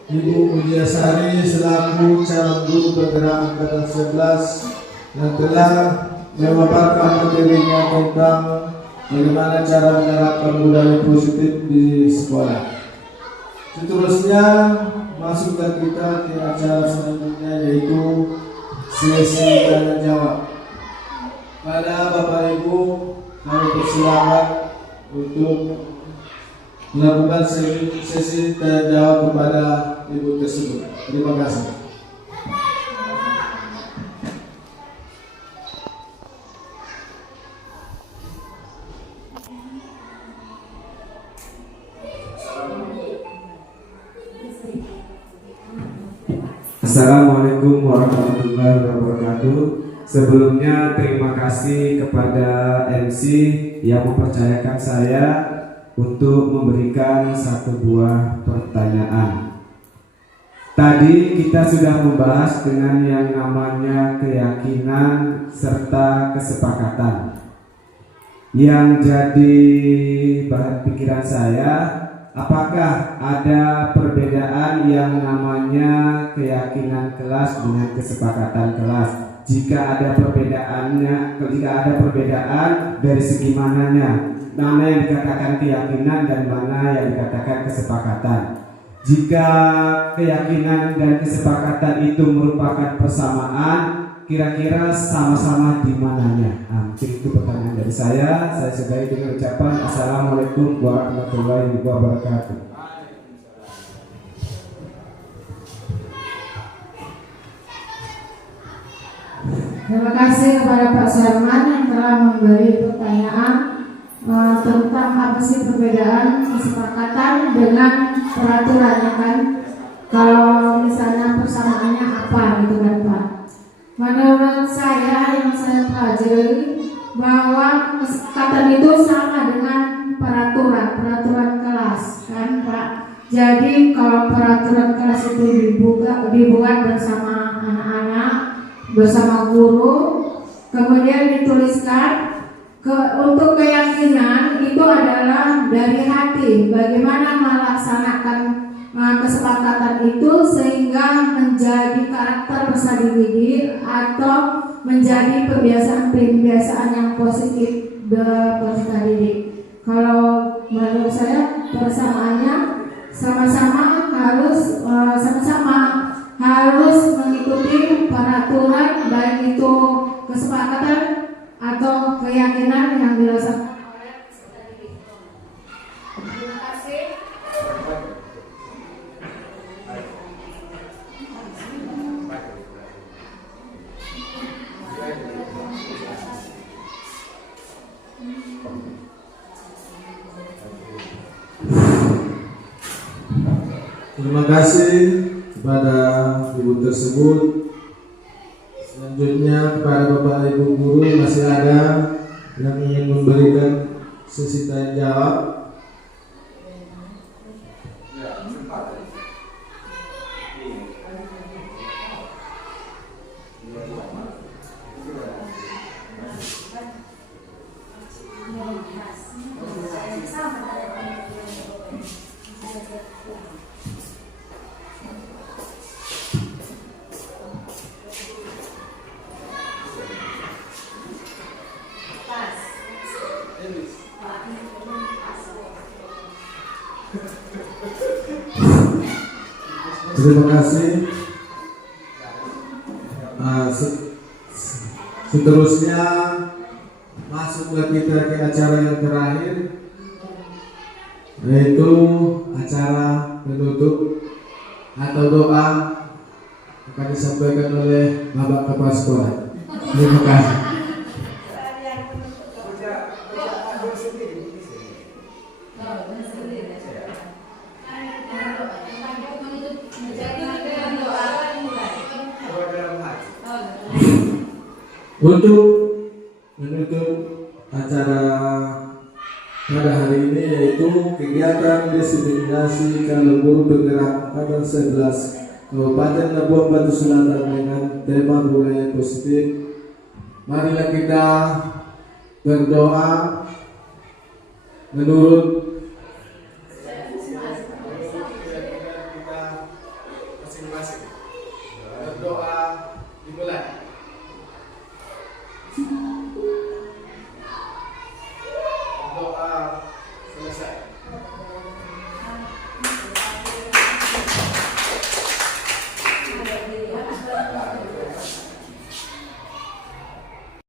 Ibu Mulyasari selaku calon guru penggerak angkatan 11 yang telah memaparkan materinya tentang bagaimana cara menerapkan budaya positif di sekolah. Seterusnya masukkan kita ke acara selanjutnya, yaitu sesi tanya jawab. Pada Bapak Ibu kami persilakan untuk melakukan sesi tanya jawab kepada Ibu tersebut. Terima kasih. Assalamualaikum warahmatullahi wabarakatuh. Sebelumnya terima kasih kepada MC yang mempercayakan saya untuk memberikan satu buah pertanyaan. Tadi kita sudah membahas dengan yang namanya keyakinan serta kesepakatan. Yang jadi bahan pikiran saya, apakah ada perbedaan yang namanya keyakinan kelas dengan kesepakatan kelas? Jika ada perbedaan dari segi mananya, mana yang dikatakan keyakinan dan mana yang dikatakan kesepakatan? Jika keyakinan dan kesepakatan itu merupakan persamaan, kira-kira sama-sama di mananya? Mungkin itu pertanyaan dari saya. Saya sudahi dengan ucapan Assalamualaikum warahmatullahi wabarakatuh. Terima kasih kepada Pak Sarman yang telah memberi pertanyaan tentang apa sih perbedaan kesepakatan dengan peraturan, ya kan? Kalau misalnya persamaannya apa gitu kan Pak? Menurut saya yang saya pelajari bahwa kesepakatan itu sama dengan peraturan kelas kan Pak. Jadi kalau peraturan kelas itu dibuat bersama anak-anak, bersama guru, kemudian dituliskan untuk keyakinan itu adalah dari hati, bagaimana melaksanakan kesepakatan itu sehingga menjadi karakter peserta didik atau menjadi kebiasaan yang positif peserta didik. Kalau menurut saya persamaannya sama-sama harus mengikuti peraturan, baik itu kesepakatan atau keyakinan yang dirasakan oleh peserta didik. Terima kasih. Terima kasih kepada Ibu tersebut. Selanjutnya kepada Bapak Ibu guru, masih ada yang ingin memberikan sesi tanya jawab? Terima kasih. Seterusnya masuklah kita ke acara yang terakhir, yaitu acara penutup atau doa akan disampaikan oleh Bapak Kepala Sekolah. Terima kasih. Untuk menutup acara pada hari ini, yaitu kegiatan diseminasi calon guru penggerak angkatan 11 Kabupaten Labuan Batu Selatan dengan tema budaya positif. Marilah kita berdoa menurut kasih. Berdoa dimulai. Doa selesai.